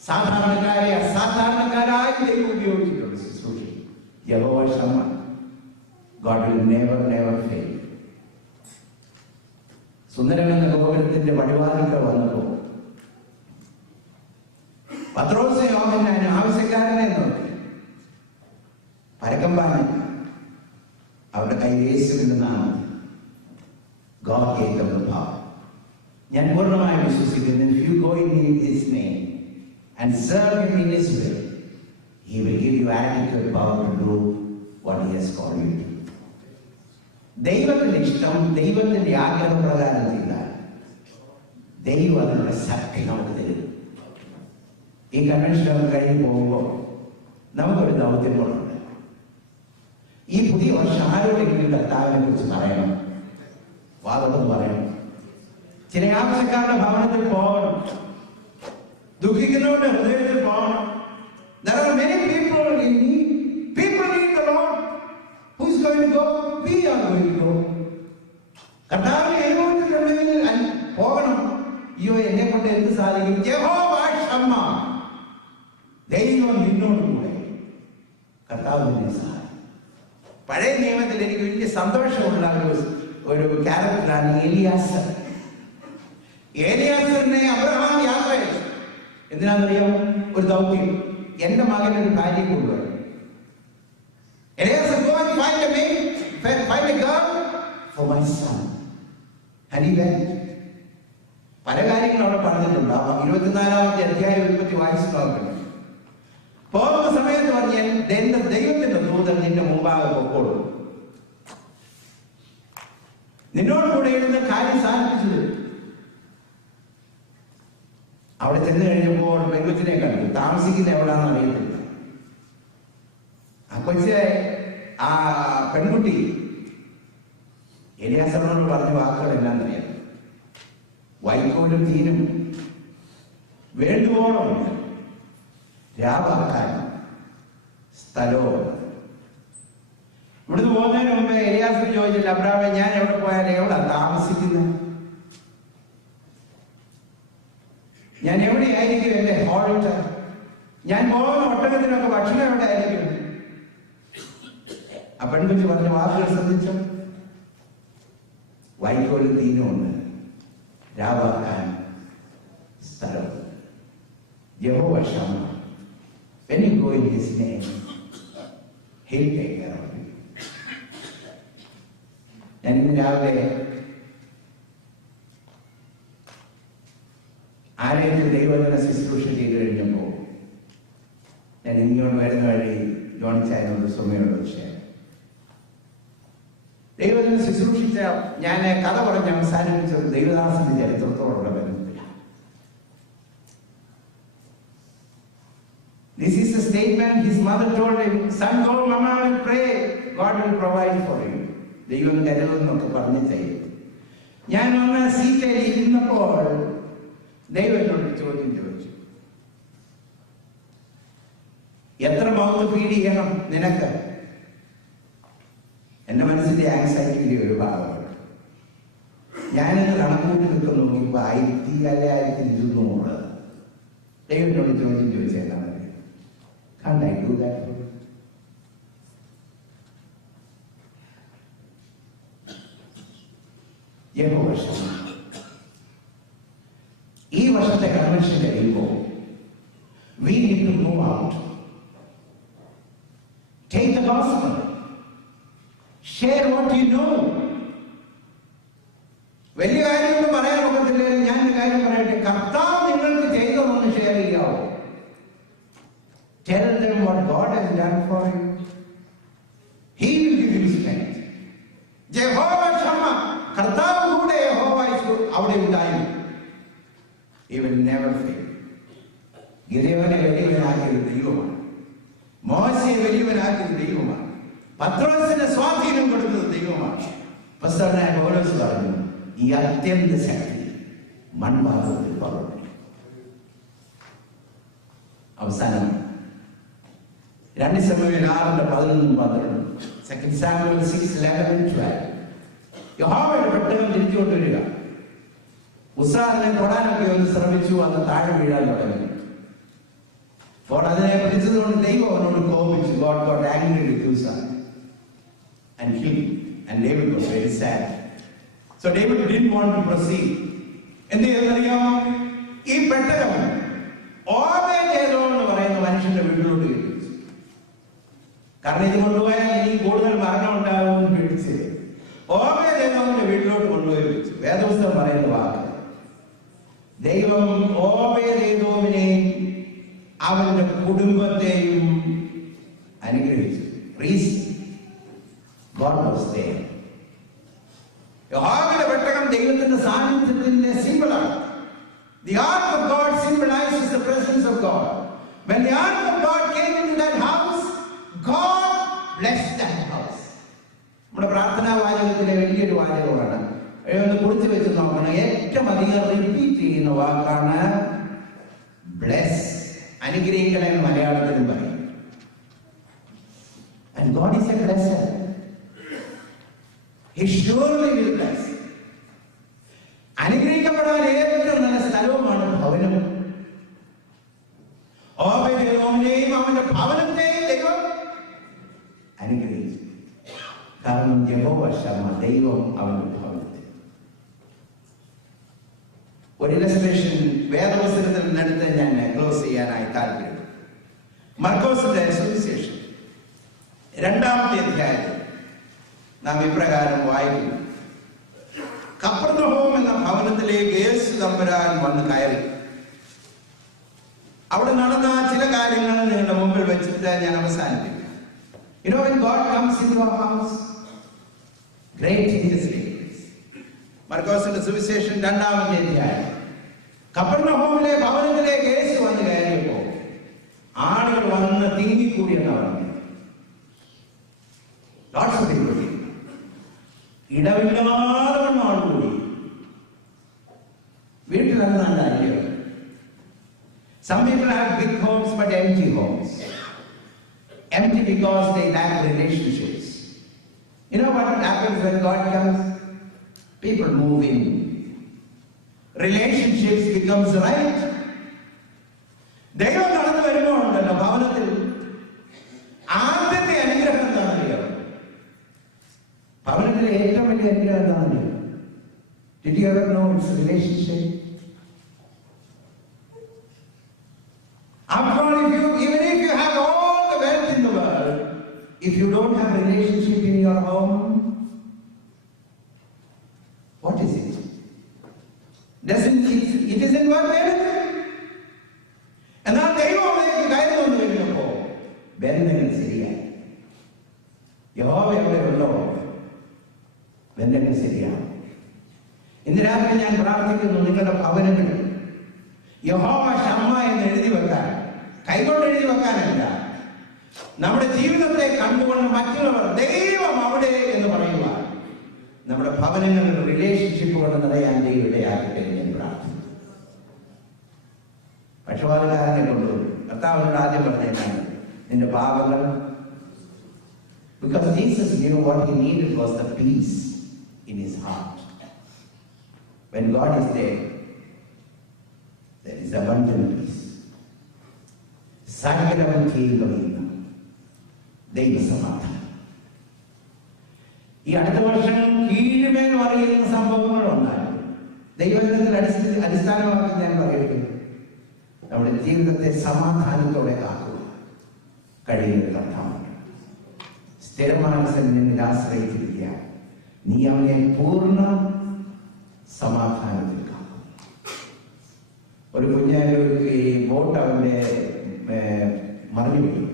സാധാരണക്കാരെ അസാധാരണക്കാരായി ദൈവം ഉപയോഗിച്ചിട്ടുണ്ട് ശുശ്രൂഷ. യഹോവ Shammah. God will never fail. സുന്ദരമെന്ന ഗോപുരത്തിന്റെ പടിവാതിൽക്കൽ വന്നപ്പോൾ പത്രോസ് യോഹന്നാൻ ആവശ്യക്കാരനെ നോക്കി. പരക്കം പാഞ്ഞു അവരുടെ കയ്യിൽ യേശുവിന്റെ നാമത്തിൽ God gave them the power. ഞാൻ പൂർണ്ണമായി വിശ്വസിക്കുന്നു, if you go in his name and serve him in his will, he will give you adequate power to do what he has called you to. ദൈവത്തിന്റെ ഇഷ്ടം, ദൈവത്തിന്റെ ആഗ്രഹപ്രകാരം ചെയ്താൽ ദൈവം അതിനുള്ള ശക്തി നമുക്ക് തരും. ഈ കൺവെൻഷൻ കഴിഞ്ഞ് പോകുമ്പോൾ നമുക്കൊരു ദൗത്യം കൂടെ. ഈ പുതിയ വർഷം ആരോടെങ്കിലും കർത്താവിനെ കുറിച്ച് പറയണം, വാദം പറയണം. ചില ആവശ്യക്കാരുടെ ഭവനത്തിൽ പോകണം, ദുഃഖിക്കുന്നവരുടെ ഹൃദയത്തിൽ പോകണം. There are many people in need. People need the Lord. Who is going to go? We are going to go. കർത്താവിനെ ഏകോപിച്ചിട്ടുണ്ടെങ്കിൽ പോകണം. അയ്യോ, എന്നെ കൊണ്ട് എന്ത് സാധിക്കും? യഹോവ ഷമ്മ, ദൈവം നിന്നോട് കൂടെ. കർത്താവ് നിന്നെ സഹായിക്കും. പഴയ നിയമത്തിൽ എനിക്ക് വലിയ സന്തോഷമുള്ള ഒരു ക്യാരക്ടറാണ് എലിയാസർ. ഏലിയാസറിനെ അബ്രഹാം യാത്ര അയച്ചു. എന്തിനാണെന്നറിയാം? ഒരു ദൗത്യം. എന്റെ മകൻ ഒരു ഭാര്യ കൊണ്ടുവരും. Eliezer, go and find a girl for my son. And he went. പല കാര്യങ്ങളും അവിടെ പറഞ്ഞിട്ടുണ്ട്. 24-ാമത്തെ അധ്യായം 20 വായിച്ചു നോക്കണം. പോകുന്ന സമയത്ത് പറഞ്ഞാൽ ദൈവത്തിന്റെ ദൂതൻ നിന്റെ മുമ്പാകെ പൊക്കോളൂ, നിന്നോട് കൂടെ ഇരുന്ന് കാര്യം സാധിപ്പിച്ചത്. അവിടെ ചെന്ന് കഴിഞ്ഞപ്പോൾ പെൺകൊച്ചിനെ കണ്ടു. താമസിക്കുന്ന എവിടാന്ന് അറിയത്തില്ല. ആ പെൺകുട്ടി എലിയാസറിനോട് പറഞ്ഞ വാക്കുകൾ എല്ലാം അറിയാം. വൈക്കോലും തീനും വേണ്ടുവോളം രാവാക്കാൻ സ്ഥലവും. ഇവിടുന്ന് പോകുന്നതിന് മുമ്പ് എലിയാസർ ചോദിച്ചില്ല, അബ്രാമേ, ഞാൻ എവിടെ പോയാലും എവിടെ താമസിക്കുന്നത്? ഞാൻ എവിടെയായിരിക്കും എന്റെ ഹോൾട്ട്? ഞാൻ പോകുന്ന ഒട്ടകത്തിനൊക്കെ ഭക്ഷണം എവിടെ ആയിരിക്കും? ആ പെൺകുട്ടി പറഞ്ഞ വാക്കുകൾ ശ്രദ്ധിച്ചു. വൈക്കോലും തീനുമുണ്ട്, രാവാക്കാൻ സ്ഥലം. യഹോവ Shammah. When you go in his name, he'll take care of you. ഞാൻ ഇന്ന് രാവിലെ ആലയത്തിൽ ദൈവവചന ശുശ്രൂഷ ചെയ്തു കഴിഞ്ഞപ്പോൾ ഞാൻ ഇങ്ങോട്ട് വരുന്ന വഴി ജോണിച്ചായനോട് സുമയോട് വിഷയം ദൈവവചന ശുശ്രൂഷിച്ച ഞാൻ കഥ പറഞ്ഞ് അവസാനിപ്പിച്ചത് ദൈവദാസന്റെ ചരിത്രത്തോടുള്ള ബന്ധത്തിലാണ്. This is a statement his mother told him, son, go, mama will pray, God will provide for you. ദൈവം കരുതുന്നൊക്കെ പറഞ്ഞ് ചെയ്യും. ഞാൻ വന്ന സീറ്റിൽ ഇരുന്നപ്പോൾ ദൈവം എന്നോട് ചോദ്യം ചോദിച്ചു, എത്ര മൗത്ത് ഫീഡ് ചെയ്യണം നിനക്ക്? എന്റെ മനസ്സിന്റെ ആങ്സൈറ്റിയുടെ ഒരു ഭാഗമാണ്. ഞാനത് കണക്കൂട്ടി നിൽക്കുന്ന നോക്കിയപ്പോ 1000 അല്ലെ 1200. ദൈവം എന്നോട് ചോദ്യം ചോദിച്ചേക്കാൻ Can't I do that? യഹോവ ഷമ്മ. ഈ വർഷത്തെ കൺവെൻഷൻ കഴിയുമ്പോൾ we need to move out. Take the gospel. Share what you know. വലിയ കാര്യമൊന്നും പറയാൻ ഒക്കത്തില്ലെങ്കിൽ ഞാൻ ഒരു കാര്യം പറയട്ടെ. കർത്താവ് നിങ്ങൾക്ക് ചെയ്തതൊന്ന് share ചെയ്യാവോ? Tell them what God has done for you. He will give you strength. Jehovah Shammah, കർത്താവ് കൂടെ യഹോവ അവിടെ ഉണ്ടായിരുന്നു. He will never fail. ഗിദെയോനെ വലിയവനാക്കിയത് ദൈവമാണ്. മോശയെ വലിയവനാക്കിയത് ദൈവമാണ്. പത്രോസിന് സ്വാധീനം കൊടുത്തത് ദൈവമാണ്. അപ്പോസ്തലനായ പൗലോസ് പറഞ്ഞു, ഈ അത്യന്ത ശക്തി മൺപാത്രത്തിൽ പറഞ്ഞു. അവസാനം 2 ശമൂവേൽ 6:11-12, 2 സാമുവേൽ 6:11-12. യഹോവയുടെ പെട്ടകം തിരിച്ചുകൊണ്ടുവരിക. ഉസ്സാദിനെ തൊടാനൊക്കെ ഒന്ന് ശ്രമിച്ചു, അന്ന് താഴെ വീഴാൻ തുടങ്ങി. അപ്പോൾ അതിനെ പിടിച്ചതുകൊണ്ട് ദൈവം അവനോട് കോപിച്ചു. God got angry with Uzzah and killed him. And David was very sad. So David didn't want to proceed. എന്ത് ചെയ്തെന്നറിയാമോ? ഈ പെട്ടകം ഓബേദേദോ എന്ന് പറയുന്ന മനുഷ്യന്റെ വീട്ടിലോട്ട് കയറ്റി. കാരണം ഇത് കൊണ്ടുപോയാൽ ഇനി കൂടുതൽ മരണം ഉണ്ടാകുമെന്ന് വീട്ടിലോട്ട് കൊണ്ടുപോയി വെച്ചു. വേദപുസ്തകം പറയുന്ന വാക്ക്, ദൈവം ഓബേദ്ഏദോമിനെയും അവന്റെ കുടുംബത്തെയും അനുഗ്രഹിച്ചു. യഹോവയുടെ പെട്ടകം ദൈവത്തിന്റെ സാന്നിധ്യത്തിന്റെ സിംബലാണ്. The ark of God symbolizes the presence of God. When the ark of God came into that house, God blessed that house. നമ്മുടെ പ്രാർത്ഥനാ വാചകത്തിലെ വലിയൊരു വാചകമാണ്. ഒന്ന് കുറിച്ച് വെച്ച് നോക്കണം. ഏറ്റവും അധികം റിപ്പീറ്റ് ചെയ്യുന്ന വാക്കാണ് ബ്ലെസ്. അനുഗ്രഹിക്കണ എന്ന് മലയാളത്തിലും പറയും. And God is a blesser. He surely will bless. അനുഗ്രഹിക്കപ്പെടാൻ ഏറ്റവും നല്ല സ്ഥലവുമാണ് ഭവനം. ഓബേദ്ഏദോമിനെയും അവന്റെ ഭവനത്തെയും ദൈവം അനുഗ്രഹിച്ചു. കാരണം യഹോവ ശമ്മ, ദൈവം അവന്റെ ഭവനത്തെ. ഒരു ഇലസ്ട്രേഷൻ വേദപുസ്തകത്തിൽ നിന്നെടുത്ത് ഞാൻ ക്ലോസ് ചെയ്യാനായി താല്പര്യപ്പെടും. മർക്കോസിന്റെ സുവിശേഷം 2-ാമത്തെ അധ്യായത്തിൽ നാം ഇപ്രകാരം വായിക്കുന്നു. കപ്പർന്നഹൂം എന്ന ഭവനത്തിലേക്ക് യേശു തമ്പുരാൻ വന്ന് കയറി. അവിടെ നടന്ന ചില കാര്യങ്ങൾ നിങ്ങളുടെ മുമ്പിൽ വെച്ചിട്ട് ഞാൻ അവസാനിപ്പിക്കാം. You know, when God comes into our house, great changes take place. മർക്കോസിന്റെ സുവിശേഷം 2-ാമത്തെ അധ്യായം. കപ്പർന്നഹൂമിലെ ഭവനത്തിലേക്ക് യേശു വന്ന് കയറിയപ്പോ ആളുകൾ വന്ന് തിങ്ങിക്കൂടിയെന്നാണ് പറഞ്ഞത്. Lots of people. ഇടവില്ലാതെ ആൾ കൂടി. വീട്ടിലെന്താണ് കാര്യം? Some people have big homes but empty homes. Empty because they lack relationships. You know what happens when God comes? People move in. Relationships becomes right. ദൈവം നടന്നു വരുന്നുണ്ടല്ലോ ഭവനത്തിൽ. ആദ്യത്തെ അനുഗ്രഹം എന്താണെന്നറിയോ? ഭവനത്തിലെ ഏറ്റവും വലിയ അനുഗ്രഹം എന്താണെന്നറിയോ? Did you ever know it's a relationship? After all, even if you have all the wealth in the world, if you don't have a relationship in your home, what is it? It isn't worth anything. എന്നാൽ ദൈവം അവിടേക്ക് കയറി വന്നു കഴിഞ്ഞപ്പോ ബന്ധങ്ങൾ ശരിയായി. യഹോവ എവിടെ ഉണ്ടോ ബന്ധങ്ങൾ ശരിയാണ്. ഇന്ന് രാത്രി ഞാൻ പ്രാർത്ഥിക്കുന്നു, നിങ്ങളുടെ ഭവനങ്ങളിൽ യഹോവ ശമ്മ എന്ന് എഴുതി വെക്കാൻ, കൈകൊണ്ട് എഴുതി വെക്കാനല്ല, നമ്മുടെ ജീവിതത്തെ കണ്ടുകൊണ്ട് മറ്റുള്ളവർ ദൈവം അവിടെ എന്ന് പറയുക, നമ്മുടെ ഭവനങ്ങളിൽ റിലേഷൻഷിപ്പ് കൊണ്ട് നിറയാൻ ദൈവം ഇടയാക്കട്ടെ ഞാൻ പ്രാർത്ഥിക്കുന്നു. പക്ഷപാതകാരനെ കൊണ്ടുവരും. കർത്താവിനോട് ആദ്യം പറഞ്ഞേക്കാണ് നിന്റെ പാപങ്ങൾ. Because Jesus knew what he needed was the peace in his heart. When God is there, there is abundant peace. സകലവൻ കീഴുകയില്ല ദൈവസമാധാനം. ഈ അടുത്ത വർഷം കീഴ്മേൽ അറിയുന്ന സംഭവങ്ങളുണ്ടായി. ദൈവത്തിൽ അടിസ്ഥാനമാക്കി ഞാൻ പറയട്ടെ, നമ്മുടെ ജീവിതത്തെ സമാധാനത്തോടെ കാക്കുക കഴിയുന്ന കർത്താവുണ്ട്. സ്ഥിരമാനസൻ നിന്നിൽ ആശ്രയിച്ചിരിക്കുക, നീ അവനെ പൂർണ്ണ സമാധാനത്തിൽ കാക്കും. ഒരു ഈ ബോട്ട് അവന്റെ മറിഞ്ഞുപോയി.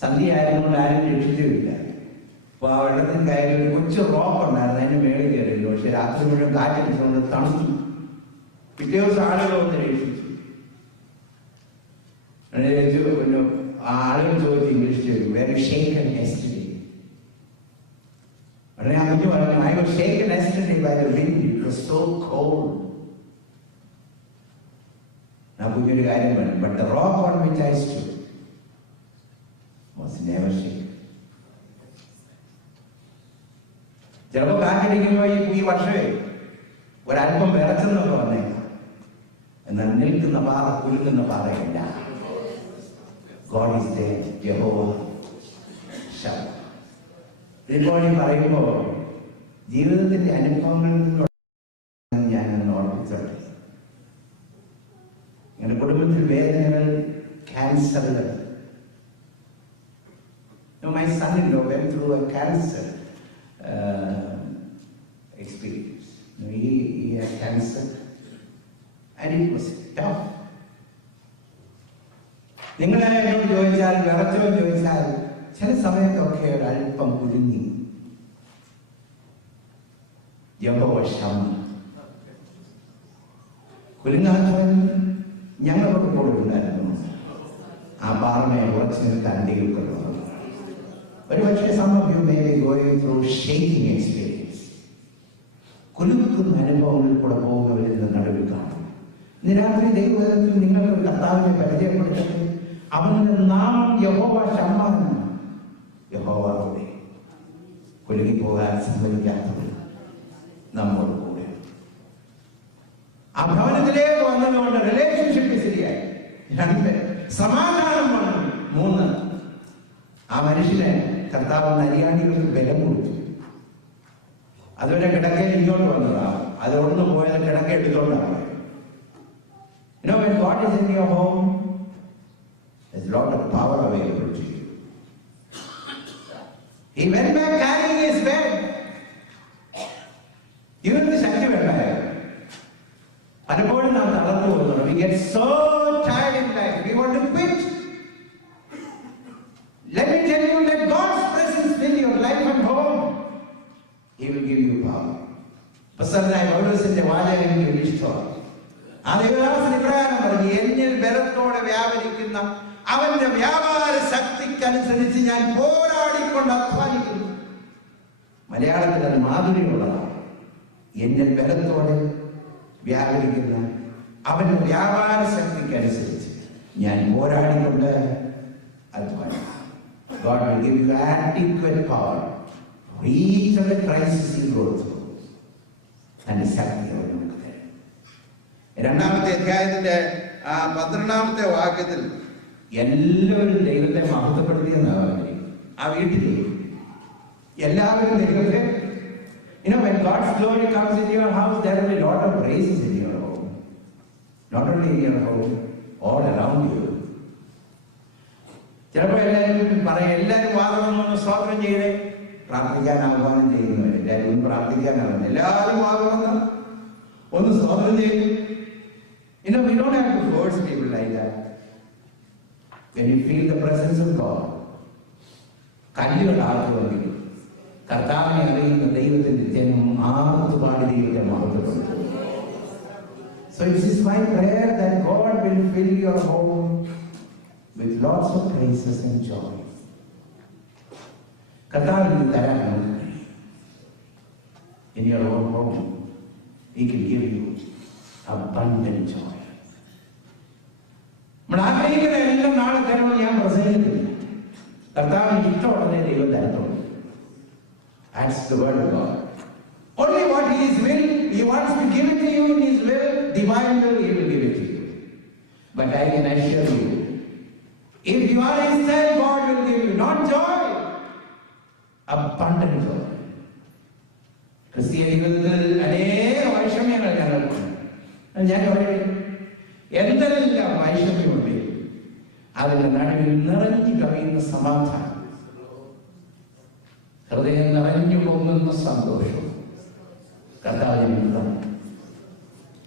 സന്ധ്യയായതുകൊണ്ട് ആരും രക്ഷിച്ചില്ല. അപ്പൊ ആ വെള്ളത്തിൽ കയറി ഒരു കൊച്ചു റോപ്പ് ഉണ്ടായിരുന്നു, അതിന് മേളിൽ കയറിയില്ല. പക്ഷെ രാത്രി മുഴുവൻ കാറ്റടിച്ചുകൊണ്ട് തണുത്തു. പിറ്റേ ദിവസം ആളുകൾ ഒന്ന് രക്ഷിച്ചു. ആളുകൾ ചോദിച്ചു ഇംഗ്ലീഷ് ചോദിച്ചു, very shaken yesterday. ഉടനെ ആ കുഞ്ഞു പറഞ്ഞു, I was shaken yesterday by the wind, it was so cold. ആ കുഞ്ഞൊരു കാര്യം പറഞ്ഞു, but the rock on which I stood was never shaken. ചിലപ്പോ കാറ്റടിക്കുമ്പോ ഈ വർഷമേ ഒരല്പം വിറച്ചെന്നൊക്കെ വന്നേക്കാം, എന്നാൽ നിൽക്കുന്ന പാറ കുലുങ്ങുന്ന പാറയല്ല. God is there, Jehovah Shammah. ഇതിപ്പോഴീ പറയുമ്പോൾ ജീവിതത്തിന്റെ അനുഭവങ്ങളിൽ നിന്നും ഞാനൊന്ന് ഓർമ്മിച്ചോട്ടെ. നിങ്ങളുടെ കുടുംബത്തിൽ വേദനകൾ, ക്യാൻസറുകൾ. My son-in-law went through a cancer. experience. He had cancer and it was tough. നിങ്ങൾ എന്നോട് ചോദിച്ചാൽ വിറച്ചോ ചോദിച്ചാൽ ചില സമയത്തൊക്കെ ഒരല്പം കുരുങ്ങി. യഹോവ ശമ്മ. കുരുങ്ങാത്തവൻ ഞങ്ങളുടെ കൂടെ ഉണ്ടായിരുന്നു. ആ പാറമയെ ഉറച്ചു നിൽക്കാൻ ദൈവത്തിലുള്ളത്. ഒരു പക്ഷേ some of you may be going through shaking experience. കുലുക്കുന്ന അനുഭവങ്ങളിൽ കൂടെ പോകുന്നവരിൽ നടുവിൽ കാണും. ഇന്ന് രാത്രി ദൈവത്തിൽ നിങ്ങൾക്കൊരു കർത്താവിനെ പരിചയപ്പെടുത്തട്ടെ. അവന്റെ നാമം യഹോവ ശമ്മ. യഹോവ കൂടെ. കുലുങ്ങിപ്പോകാൻ സമ്മതിക്കാത്തവർ നമ്മോട് കൂടെ. ആ ഭവനത്തിലേക്ക് വന്നതുകൊണ്ട് റിലേഷൻഷിപ്പ് ശരിയായി. 2 സമാധാനം വന്നു. 3 ആ മനുഷ്യനെ കർത്താവ് നരിയാണികൾക്ക് ബലം കൊടുത്തു. അതുവരെ കിടക്കയിൽ ഇങ്ങോട്ട് വന്നതാണ്. അത് ഒന്നു പോയത് കിടക്ക എടുത്തോണ്ടാണ്. You know, when God is in your home, there's a lot of power available to you. He went back carrying his bed. ഇവർക്ക് ശക്തി വേണ്ടായോ? പലപ്പോഴും നാം തളർന്നു പോകുന്നു. We get so tired in life. We want to quit. Let me tell you, let God's presence fill your life and home. He will give you power. പ്രസന്നനായ പൗലോസിന്റെ വാചകം എനിക്ക് ഇഷ്ടമാണ്. ആ ദൈവദാസൻ ഇപ്രകാരം പറഞ്ഞു, എന്നിൽ ബലത്തോടെ വ്യാപരിക്കുന്ന അവന്റെ വ്യാപാര ശക്തിക്കനുസരിച്ച് ഞാൻ പോരാടിക്കൊണ്ട് അധ്വാനിക്കുന്നു. മലയാളത്തിൽ അത് മാധുര്യമുള്ളതാണ്. എന്നിൽ ബലത്തോടെ വ്യാപരിക്കുന്ന അവന്റെ വ്യാപാര ശക്തിക്കനുസരിച്ച് ഞാൻ പോരാടിക്കൊണ്ട് അധ്വാനിക്കുന്നു. God will give you adequate power for each of the crises you go through. And ശക്തി അവർ നമുക്ക് തരും. 2-ാമത്തെ അധ്യായത്തിന്റെ 12-ാമത്തെ വാക്യത്തിൽ എല്ലാവരും ദൈവത്തെ മഹത്വപ്പെടുത്തിയെന്നാണ്. ആ വീട്ടിൽ എല്ലാവരും ദൈവത്തെ, you know, when God's glory comes in your house, there will be a lot of praises in your home. Not only in your home, all around you. ചിലപ്പോൾ എല്ലാവരും പറയും, എല്ലാവരും വാദമൊന്നും സ്തോത്രം ചെയ്തേ. പ്രാർത്ഥിക്കാൻ ആഹ്വാനം ചെയ്യുന്നവർ എല്ലാവരും പ്രാർത്ഥിക്കാനാണ്. എല്ലാവരും വാദമെന്ന് ഒന്ന് സ്തോത്രം ചെയ്യും. You know, we don't have to force people like that. When you feel the presence of God, കല്ലുകൾ ആർക്കുമെങ്കിലും കർത്താവിനെ അറിയുന്ന ദൈവത്തിന്റെ ജനം ആർത്തുപാടി ദൈവത്തെ മഹത്വപ്പെടുത്തും. So it is my prayer that God will fill your home with lots of praises and joy. കർത്താവിന് തരാൻ നമുക്ക് in your own home, He can give you abundant joy. നമ്മൾ ആഗ്രഹിക്കുന്ന എല്ലാം നാളെ തരണമെന്ന് ഞാൻ പ്രസംഗിക്കുന്നില്ല. കർത്താവിന് ഇഷ്ടമുള്ളതേ ദൈവം തരത്തുള്ളൂ. That's the word of God. Only what He He wants to give it to you in His will, divine will, He will give it to you. But I can assure you, if you are His child, God will give you not joy, abundant joy. ക്രിസ്തീയ ജീവിതത്തിൽ അനേക വൈഷമ്യങ്ങൾ ഞങ്ങൾക്കുണ്ട്. ഞാൻ പറയും, എന്തെല്ലാം വൈഷമ്യമുണ്ട് അതിന്റെ നടുവിൽ നിറഞ്ഞു കവിയുന്ന സമാധാനം, ഹൃദയം നിറഞ്ഞു പൊങ്ങുന്ന സന്തോഷം കർത്താവിനെ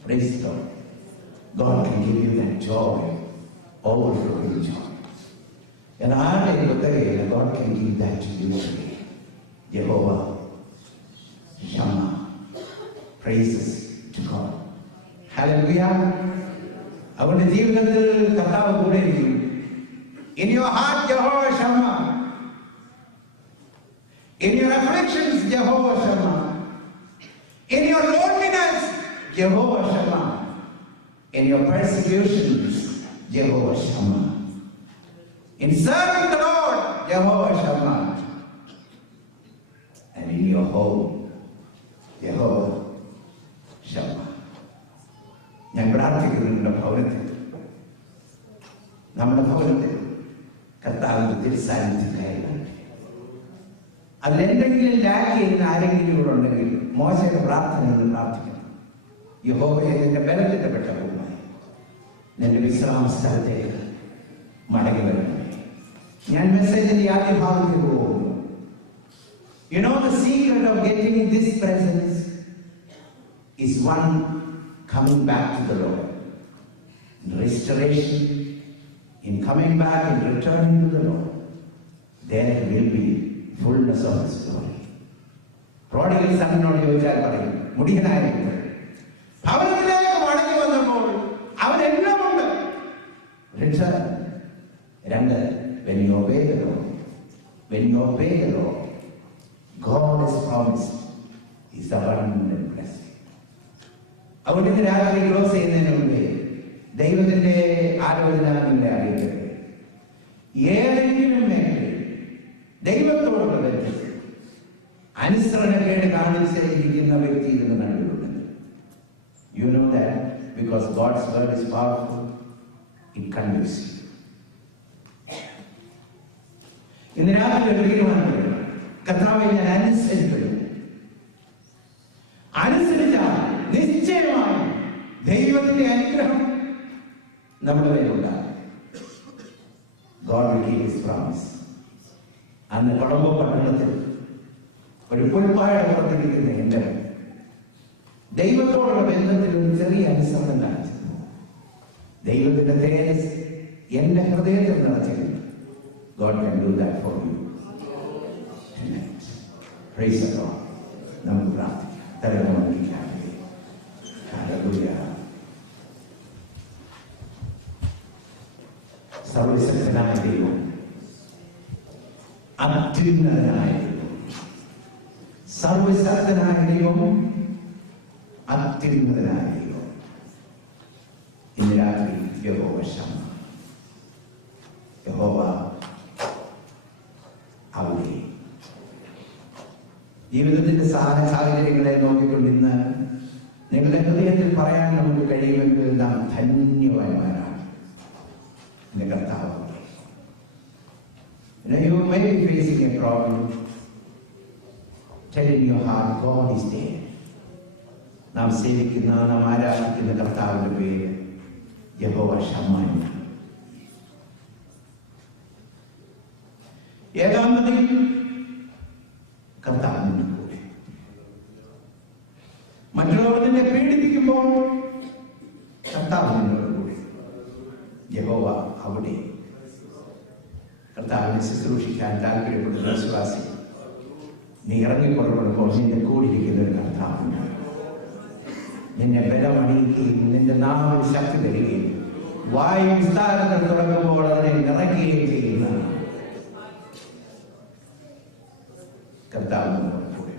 Praise God. God can give you that joy, overflowing joy. And God can give that to you today. Jehovah Shammah. Praises to God. Hallelujah. അവന്റെ ജീവിതത്തിൽ കർത്താവ് കൂടെ ഇരിക്കും. In your heart, Jehovah Shammah. In your afflictions, Jehovah Shammah. In your loneliness, Jehovah Shammah. In your persecutions, Jehovah Shammah. In serving the Lord, Jehovah Shammah. And in your home, Jehovah Shammah. ഞാൻ പ്രാർത്ഥിക്കുന്നുണ്ട് ഭവനത്തിൽ, നമ്മുടെ ഭവനത്തിൽ കർത്താവിന്റെ തിരുസാന്നിധ്യത്തിലായിരുന്നു. അതിലെന്തെങ്കിലും ലാക്ക് ചെയ്യുന്ന ആരെങ്കിലും ഇവിടെ ഉണ്ടെങ്കിൽ മോശയുടെ പ്രാർത്ഥന എന്ന് പ്രാർത്ഥിക്കണം. യഹോവയെ നിന്റെ ബലത്തിന്റെ പെട്ടകവുമായി നിന്റെ വിശ്രാമ സ്ഥലത്തേക്ക് മടങ്ങി വരണം. ഞാൻ മെസ്സേജിന്റെ ആദ്യ ഭാഗത്തേക്ക് പോകുന്നു. You know the secret of getting this presence is one coming back to the Lord. In restoration, in coming back and returning to the Lord, there will be fullness of His glory. Prodigal son-നോട് ചോദിച്ചാൽ പറയും, മുടിയനായിരുന്നു, ഭവനത്തിലേക്ക് മടങ്ങി വന്നപ്പോൾ അവനെല്ലാമുണ്ട്. Return. രണ്ട്, when you obey the Lord, when you obey the Lord, God has promised His abundant blessing. അതുകൊണ്ട് ഇന്ന് രാത്രി close ചെയ്യുന്നതിന് മുമ്പേ ദൈവത്തിന്റെ ആലോചന നിങ്ങളെ അറിയിക്കട്ടെ. ഏതെങ്കിലും മേഖലയിൽ ദൈവത്തോടുള്ള ബന്ധത്തിൽ അനുസരണക്കേട് കാണിച്ചിരിക്കുന്ന വ്യക്തി ഇതിന് നടുവിലുണ്ട്. You know that because God's word is powerful, it convinces you. ഇന്ന് രാത്രി ഒരു തീരുമാനമെടുക്കണം. കർത്താവേ, ഞാൻ അനുസരിക്കണം. അനുസരിച്ചാൽ നിശ്ചയമായി ദൈവത്തിന്റെ അനുഗ്രഹം നമ്മുടെ മേലുണ്ടാകും. God will keep His promise. അന്ന് കൊളംബോ പട്ടണത്തിൽ ഒരു പുൽപ്പായുടെ പുറത്തിരിക്കുന്ന എൻ്റെ ദൈവത്തോടുള്ള ബന്ധത്തിൽ ഒരു ചെറിയ അനുസരണം കാണിച്ചു. ദൈവത്തിന്റെ തേജസ് എന്റെ ഹൃദയത്തിൽ നിറച്ചിരുന്നു. God can do that for you tonight. Praise the Lord. നമുക്ക് പ്രാർത്ഥിക്കാം. തലമുറയ്ക്കാൻ ഹല്ലേലൂയ. സർവശക്തനായ ദൈവം, അത്യുന്നതനായ ദൈവം, സർവശക്തനായ ദൈവം, അത്യുന്നതനായ ദൈവം, ഇന്ന് രാത്രി യഹോവ ശമ്മ, യഹോവ അവിടെ ജീവിതത്തിന്റെ സാഹചര്യങ്ങളെ നോക്കിക്കൊണ്ട് ഇന്ന് നിങ്ങളുടെ ഹൃദയത്തിൽ പറയാൻ നമുക്ക് കഴിയുമെങ്കിൽ നാം ധന്യവാന്മാരാണ്. എന്റെ കർത്താവ്, you may be facing a problem. Tell in your heart, God is there. നാം സേവിക്കുന്ന, നാം ആരാധിക്കുന്ന കർത്താവിന്റെ പേര് യഹോവ ശമ്മ. ഏകാന്തതയിൽ കർത്താവിന്റെ കൂടെ. മറ്റുള്ളവർ നിന്നെ പീഡിപ്പിക്കുമ്പോൾ കർത്താവിനോട് കൂടെ. യഹോവ അവിടെ. കർത്താവിനെ ശുശ്രൂഷിക്കാൻ താല്പര്യപ്പെടുന്ന വിശ്വാസി, നീ ഇറങ്ങിക്കൊടുക്കുമ്പോൾ നിന്റെ കൂടിയിരിക്കുന്ന ഒരു കർത്താവുണ്ട്. നിന്നെ ബലമണിയിക്കുകയും നിന്റെ നാമം ശക്തി തരികയും വായു വിസ്താരത്തിൽ തുടങ്ങുമ്പോൾ അതിനെ നിറയ്ക്കുകയും ചെയ്യുന്ന കർത്താവിനോട് കൂടെ.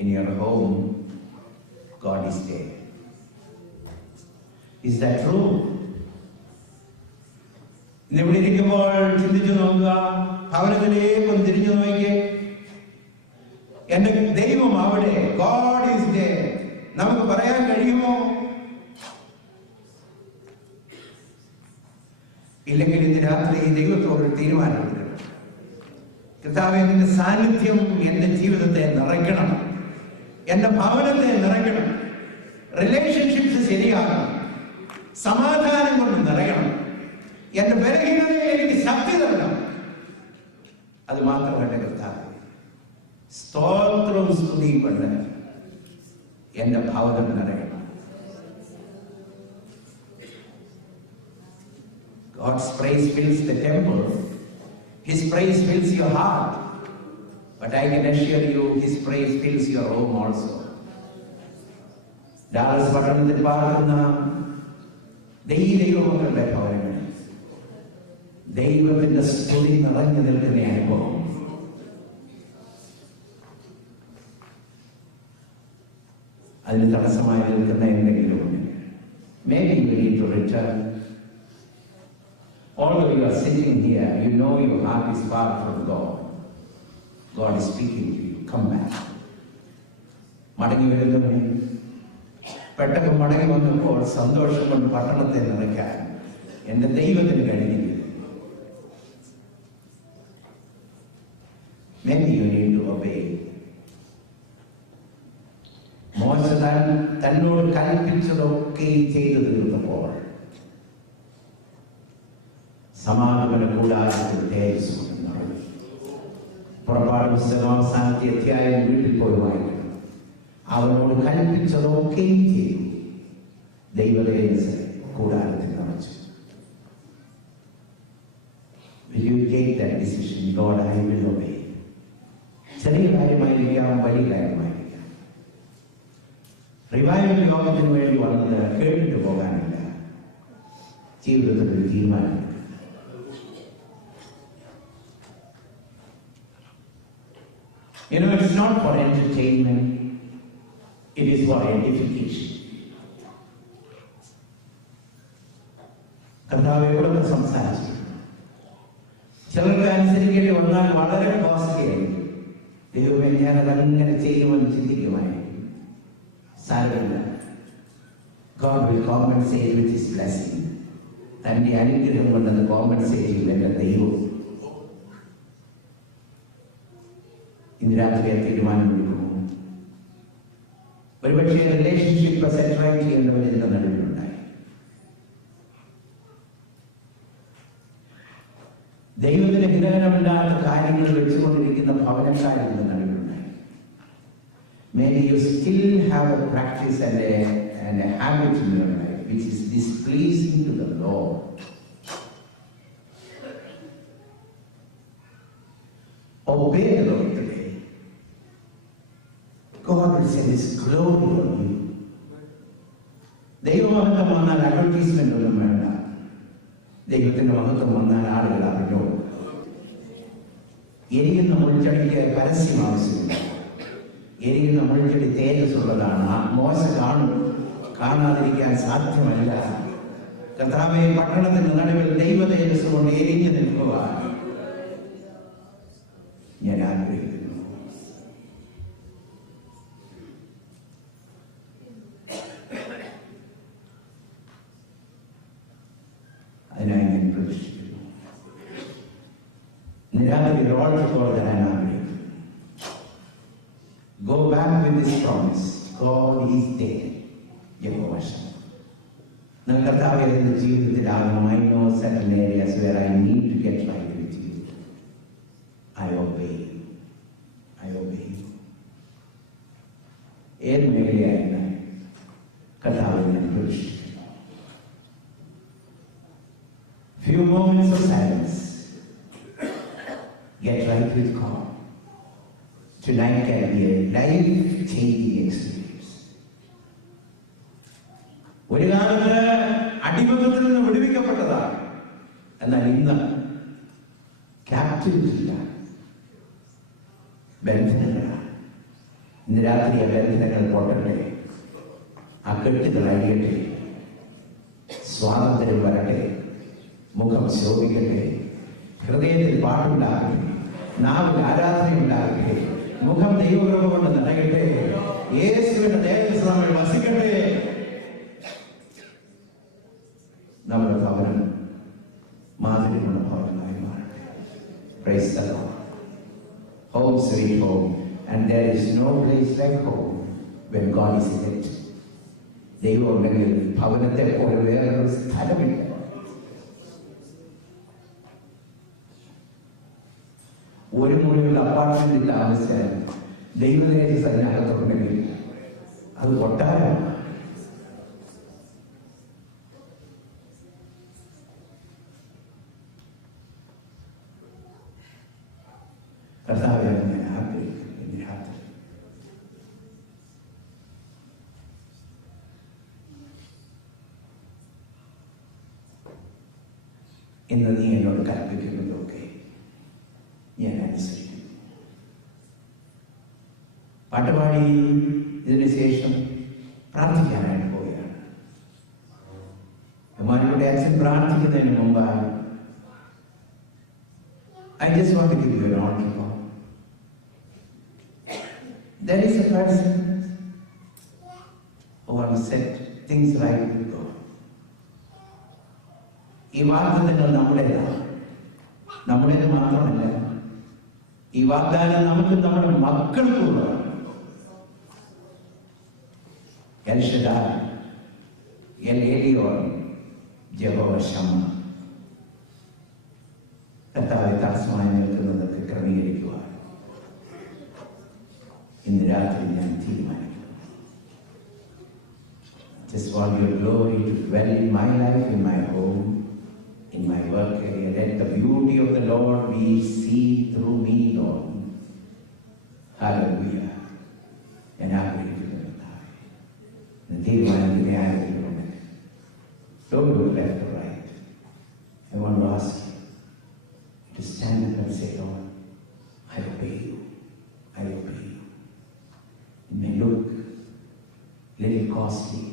In your home, God is there. Is that true? ഇവിടെ ഇരിക്കുമ്പോൾ ചിന്തിച്ചു നോക്കുക, ഭവനത്തിലേക്കും തിരിഞ്ഞു നോക്കിയേ. എന്റെ ദൈവം അവിടെ. God is there. നമുക്ക് പറയാൻ കഴിയുമോ? ഇല്ലെങ്കിൽ ഇന്ന് രാത്രി ദൈവത്തോടൊരു തീരുമാനമെടുക്കണം. കർത്താവേ, നിന്റെ സാന്നിധ്യം എന്റെ ജീവിതത്തെ നിറയ്ക്കണം, എന്റെ ഭവനത്തെ നിറയ്ക്കണം, റിലേഷൻഷിപ്സ് ശരിയാകണം, സമാധാനം കൊണ്ട് നിറയണം, എന്റെ ബലഹീനതയെ എനിക്ക് ശക്തി തരണം. അത് മാത്രമല്ല കർത്താവേ, സ്തോത്രവും സ്തുതിയും കൊണ്ട് എന്റെ ഭവനം നിറയണം. God's praise fills the temple. His praise fills your heart. But I can assure you, His praise fills your home also. Dallas പട്ടണത്തിൽ പാർക്കുന്ന ദൈവമക്കളുടെ ഭവനങ്ങളിൽ ദൈവത്തിന്റെ സ്തുതി നിറഞ്ഞു നിൽക്കുന്ന അനുഭവം. അതിന് തടസ്സമായി നിൽക്കുന്ന എന്തെങ്കിലും maybe you need to return. Although you are sitting here, you know your heart is far from God. God is speaking to you. Come back. മടങ്ങി വരുന്നവനെ പെട്ടെന്ന് മടങ്ങി വന്നപ്പോൾ സന്തോഷം കൊണ്ട് പട്ടണത്തെ നിറയ്ക്കാൻ എന്റെ ദൈവത്തിന് കഴിഞ്ഞില്ല. Maybe you need to obey. മോശ തന്നോട് കൽപ്പിച്ചതൊക്കെ ചെയ്തു തീർന്നപ്പോൾ സമാഗമന കൂടാരത്തിൽ തേജസ് നിറഞ്ഞു. പുറപ്പാട് പുസ്തകം അവസാനത്തെ അധ്യായം വീട്ടിൽ പോയി വായിക്കണം. അവനോട് കൽപ്പിച്ചതൊക്കെയും ചെയ്തു. ദൈവതേജസ് കൂടാരത്തിൽ നിറച്ചു. Will you take that decision? Lord, I will obey. ചെറിയ കാര്യമായിരിക്കാം, വലിയ കാര്യമായിരിക്കാം. റിവൈവൽ യോഗത്തിന് വേണ്ടി വന്നത് കേട്ടിട്ട് പോകാനില്ല, ജീവിതത്തിൽ ഒരു തീരുമാനം. You know, it's not for entertainment, it is for edification. കർത്താവോടൊക്കെ സംസാരിച്ചു. ചിലർക്ക് അനുസരിക്കേണ്ടി വന്നാൽ വളരെ കോസ്റ്റ്ലി ആയിരിക്കും. ദൈവമേ, ഞാനതങ്ങനെ ചെയ്യുമെന്ന് ചിന്തിക്കുമായിരിക്കും. സാരമില്ല. God will compensate with His blessing. തന്റെ അനുഗ്രഹം കൊണ്ടത് കോമ്പൻസേറ്റ് ചെയ്യും എൻ്റെ ദൈവം. ഇന്ന് രാത്രി തീരുമാനമെടുക്കുമോ? ഒരുപക്ഷെ റിലേഷൻഷിപ്പ് സെറ്റിൽ ചെയ്യേണ്ടവർ ഇതിന്റെ നടുവിലുണ്ടായി. ദൈവത്തിന് ഹിതകരമില്ലാത്ത കാര്യങ്ങൾ വെച്ചുകൊണ്ടിരിക്കുന്ന ഭവനക്കാരിന്റെ നടുവിലുണ്ടായി. Maybe you still have a practice and a habit in your life which is displeasing to the Lord. Obey the Lord today. God will send His glory on you. ദൈവമഹത്വം വന്നാൽ അഡ്വർടൈസ്മെന്റ് ഒന്നും വേണ്ട. ദൈവത്തിന്റെ മഹത്വം വന്നാൽ ആളുകൾ അറിഞ്ഞോ. എരിയുന്ന മുൾച്ചെടിക്ക് പരസ്യം ആവശ്യമില്ല. എരിയുന്ന മുൾച്ചെടി തേജസ്സുള്ളതാണ്. ആ മോശ കാണാതിരിക്കാൻ സാധ്യമല്ല. കർത്താവേ, പട്ടണത്തിന്റെ നടുവിൽ ദൈവ തേജസ് കൊണ്ട് എരിഞ്ഞു നിൽക്കുവാൻ ഞാൻ ആഗ്രഹിക്കുന്നു. അതിനായി ഞാൻ പ്രതീക്ഷിക്കുന്നു. നിരാകരി ഓർത്തുപോലെ തരാൻ ആഗ്രഹിക്കുന്നു. Go back with this promise. God is there. നിങ്ങൾ കർത്താവേ, എന്റെ ജീവിതത്തിലാകണം. I know certain areas where I need to get right with you. I obey. ഏത് മേഖലയായിരുന്നു കർത്താവെ ഞാൻ പ്രതീക്ഷിക്കുന്നു. Few moments of silence. Get right with God. Tonight can be a life-changing experience. ഒരു കാലത്ത് അടിമത്തത്തിൽ നിന്ന് വിടുവിക്കപ്പെട്ടതാണ്. എന്നാൽ ഇന്ന് ക്യാപ്റ്റിവിറ്റിയില്ല, ബന്ധനങ്ങളാണ്. ഇന്ന് രാത്രി ആ ബന്ധനങ്ങൾ പൊട്ടട്ടെ, ആ കെട്ടുകൾ അഴിയട്ടെ, സ്വാതന്ത്ര്യം വരട്ടെ, മുഖം ശോഭിക്കട്ടെ, ഹൃദയത്തിൽ പാട്ടുണ്ടാകട്ടെ, നാവിൽ ആരാധനയുണ്ടാകട്ടെ, മുഖം ദൈവകൃപ കൊണ്ട് നിറയട്ടെ, യേശുവിന്റെ തേജസ്സ് നമ്മൾ വസിക്കട്ടെ. നമ്മുടെ ഭവനം മാതിരിയുള്ള ഭവനമായി മാറട്ടെ. Praise the Lord. Home sweet home. And there is no place like home when God is in it. ദൈവം ഉണ്ടെങ്കിൽ ഭവനത്തെ പോലെ വേറൊരു സ്ഥലമില്ല. ഒരു മുറിയുള്ള അപ്പാർട്ട്മെന്റിൽ താമസിച്ചാൽ ദൈവതേജസ്സ് അതിനകത്തുണ്ടെങ്കിൽ അത് കൊട്ടാരമാണ്. കർത്താവേ, ഞാൻ ആഗ്രഹിക്കുന്നു ഇന്ന് രാത്രി ഇന്ന് നീ എന്നോട് കൽപ്പിക്കുന്നതൊക്കെ ഞാൻ അനുസരിക്കുന്നു. പാട്ടുപാടി ഇതിന് ശേഷം പ്രാർത്ഥിക്കാനായിട്ട് പോവുകയാണ്. ബഹുമാനപ്പെട്ട അച്ഛൻ പ്രാർത്ഥിക്കുന്നതിന് മുമ്പ് I just want to give you an altar call. There is a person who wants to set things right with God. ഈ വാഗ്ദാനങ്ങൾ നമ്മുടേത് മാത്രമല്ല, ഈ വാഗ്ദാനം നമുക്ക് നമ്മുടെ മക്കൾക്കുള്ളതാണ്. എൽ ഷദായ്, എൽ എലിയോൻ, യഹോവ ശമ്മ. കർത്താവെ, തടസ്സമായി നിൽക്കുന്നതൊക്കെ ക്രമീകരിക്കുക ഇന്ന് രാത്രി ഞാൻ തീരുമാനിക്കുന്നു. want your glory to dwell in my life, in my home, in my work area. Let the beauty of the Lord be seen through me, Lord. Hallelujah. And I pray for you. Don't look left or right. I want to ask you to stand up and say, Lord, I obey you. I obey you. It may look a little costly,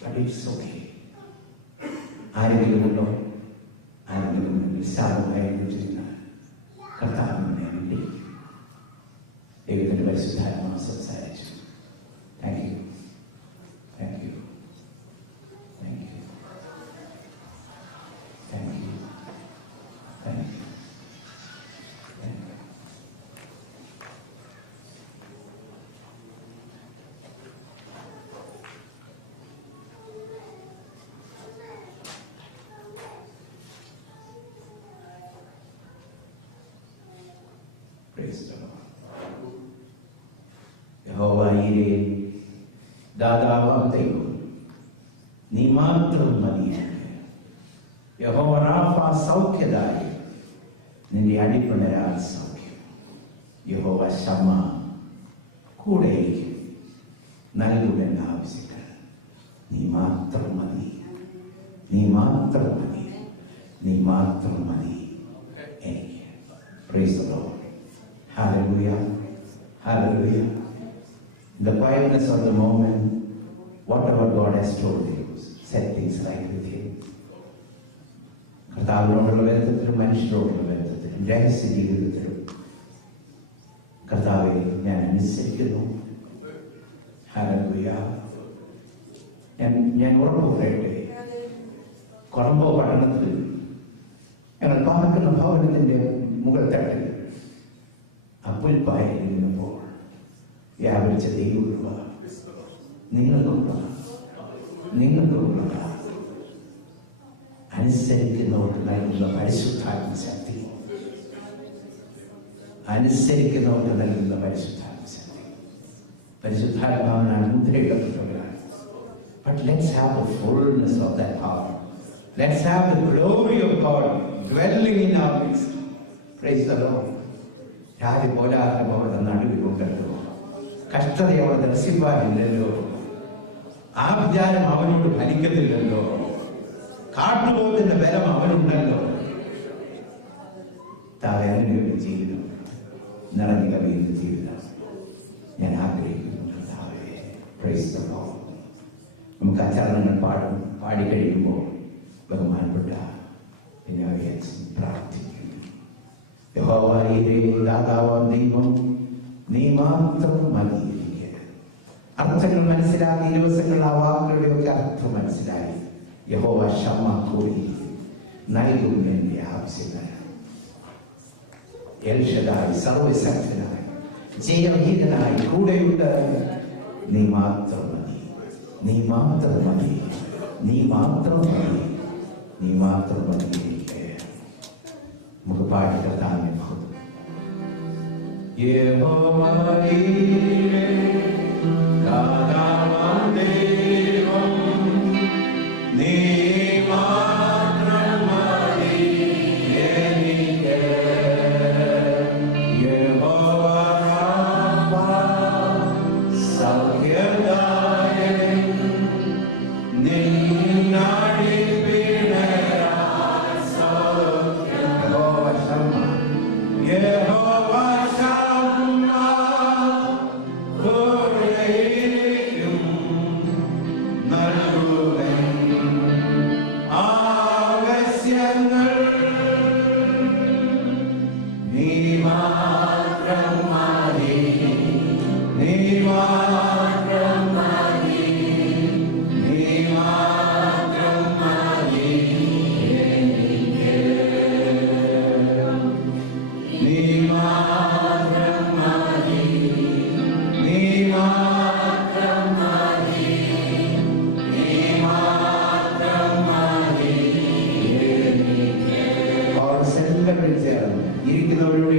but it's okay. ആരെങ്കിലും ഉണ്ടോ? ആരെങ്കിലും നിസ്സാരമായിരുന്നു ചെയ്യുന്ന കർത്താവിനെ വേണ്ടി ദൈവത്തിന്റെ പരിശുദ്ധാത്മാവ് സംസാരിച്ചു. Thank you, thank you, thank you, thank you, thank you. യഹോവയേ ദാതാവാം ദൈവം, നീ മാത്രം മതിയാണ്. യഹോവ റാഫ സൗഖ്യദായി, നിന്റെ അടിപ്പിണരാൽ സൗഖ്യം. യഹോവ ശമ്മ കൂടെയിരിക്കും, നൽകുമെന്ന ആവശ്യങ്ങൾ. നീ മാത്രം മതി, നീ മാത്രം മതി, നീ മാത്രം മതി എനിക്ക്. Praise the Lord. Hallelujah. Hallelujah. In the quietness of the moment, whatever God has told you, set things right with Him. കർത്താവിനോടുള്ള ബന്ധത്തിലും മനുഷ്യരോടുള്ള ബന്ധത്തിലും രഹസ്യ ജീവിതത്തിലും കർത്താവെ ഞാൻ അനുസരിക്കുന്നു. ഹല്ലേലൂയ. ഞാൻ ഉറപ്പ് പറയട്ടെ, കൊളംബോ പട്ടണത്തിൽ ഞങ്ങൾ പാർക്കുന്ന ഭവനത്തിന്റെ മുകൾ തട്ടിൽ പുൽപ്പായിൽ ഇരുന്നപ്പോൾ വ്യാപരിച്ച ദൈവകൃപ നിങ്ങൾക്കുള്ള അനുസരിക്കുന്നവർക്ക് നൽകുന്ന പരിശുദ്ധാത്മ ശക്തി, അനുസരിക്കുന്നവർക്ക് നൽകുന്ന പരിശുദ്ധാത്മ ശക്തി. പരിശുദ്ധാത്മാവിനാണ് മുദ്രയിടപ്പെട്ടവരാണ്. But let's have the fullness of that power. Let's have the glory of God dwelling in our midst. Praise the Lord. രാജപോലാഹം അവരുടെ നടുവിലുണ്ടല്ലോ, കഷ്ടത അവൾ ദർശിപ്പാനില്ലല്ലോ, ആ വിചാരം അവനോട് ഫലിക്കത്തില്ലല്ലോ, കാട്ടുപോത്തിന്റെ ബലം അവനുണ്ടല്ലോ. താവേനയുടെ ജീവിതം നിറഞ്ഞു കവിയുന്ന ജീവിതം ഞാൻ ആഗ്രഹിക്കുന്നു. Praise the Lord. നമുക്ക് ആ ചരണങ്ങൾ പാടിക്കഴിയുമ്പോൾ ബഹുമാനപ്പെട്ട പ്രാർത്ഥിക്കുന്നു. യഹോവയേ ദാതാവാം ദൈവം, നീ മാത്രം മതി എനിക്ക്. അർത്ഥങ്ങൾ മനസ്സിലാക്കി, ദിവസങ്ങൾ ആ വാക്കുകളുടെ ഒക്കെ അർത്ഥം മനസ്സിലായി. യഹോവ ശമ്മ കൂടി നൽകും എന്റെ ആവശ്യങ്ങൾ. എൽഷദായി, സർവശക്തനായി, ജയവീരനായി കൂടെയുണ്ട്. നീ മാത്രം മതി, നീ മാത്രം മതി, നീ മാത്രം മതി, നീ മാത്രം മതി എനിക്ക്. നമുക്ക് പാടി കർത്താവിനെ മഹത്വം. യഹോവയേ ദാതാവാം ദൈവം, നീ മാത്രം മതി എനിക്ക്. യഹോവ റാഫ സൗഖ്യദായകൻ, നിന്നടിപ്പിണരാൽ സൗഖ്യം. യഹോവ ശമ്മ, യഹോവ ശമ്മ കൂടെയിരിക്കും, നൽകുവൻ ആവശ്യങ്ങൾ. നീ മാത്രം മതി, നീ മാത്രം മതി, നീ മാത്രം മതി എനിക്ക്. നീ മാത്രം മതി, നീ മാത്രം മതി, നീ മാത്രം മതി എനിക്ക്. എല്ലാവരും ചേർന്ന് ഇരിക്കുന്നവരോട്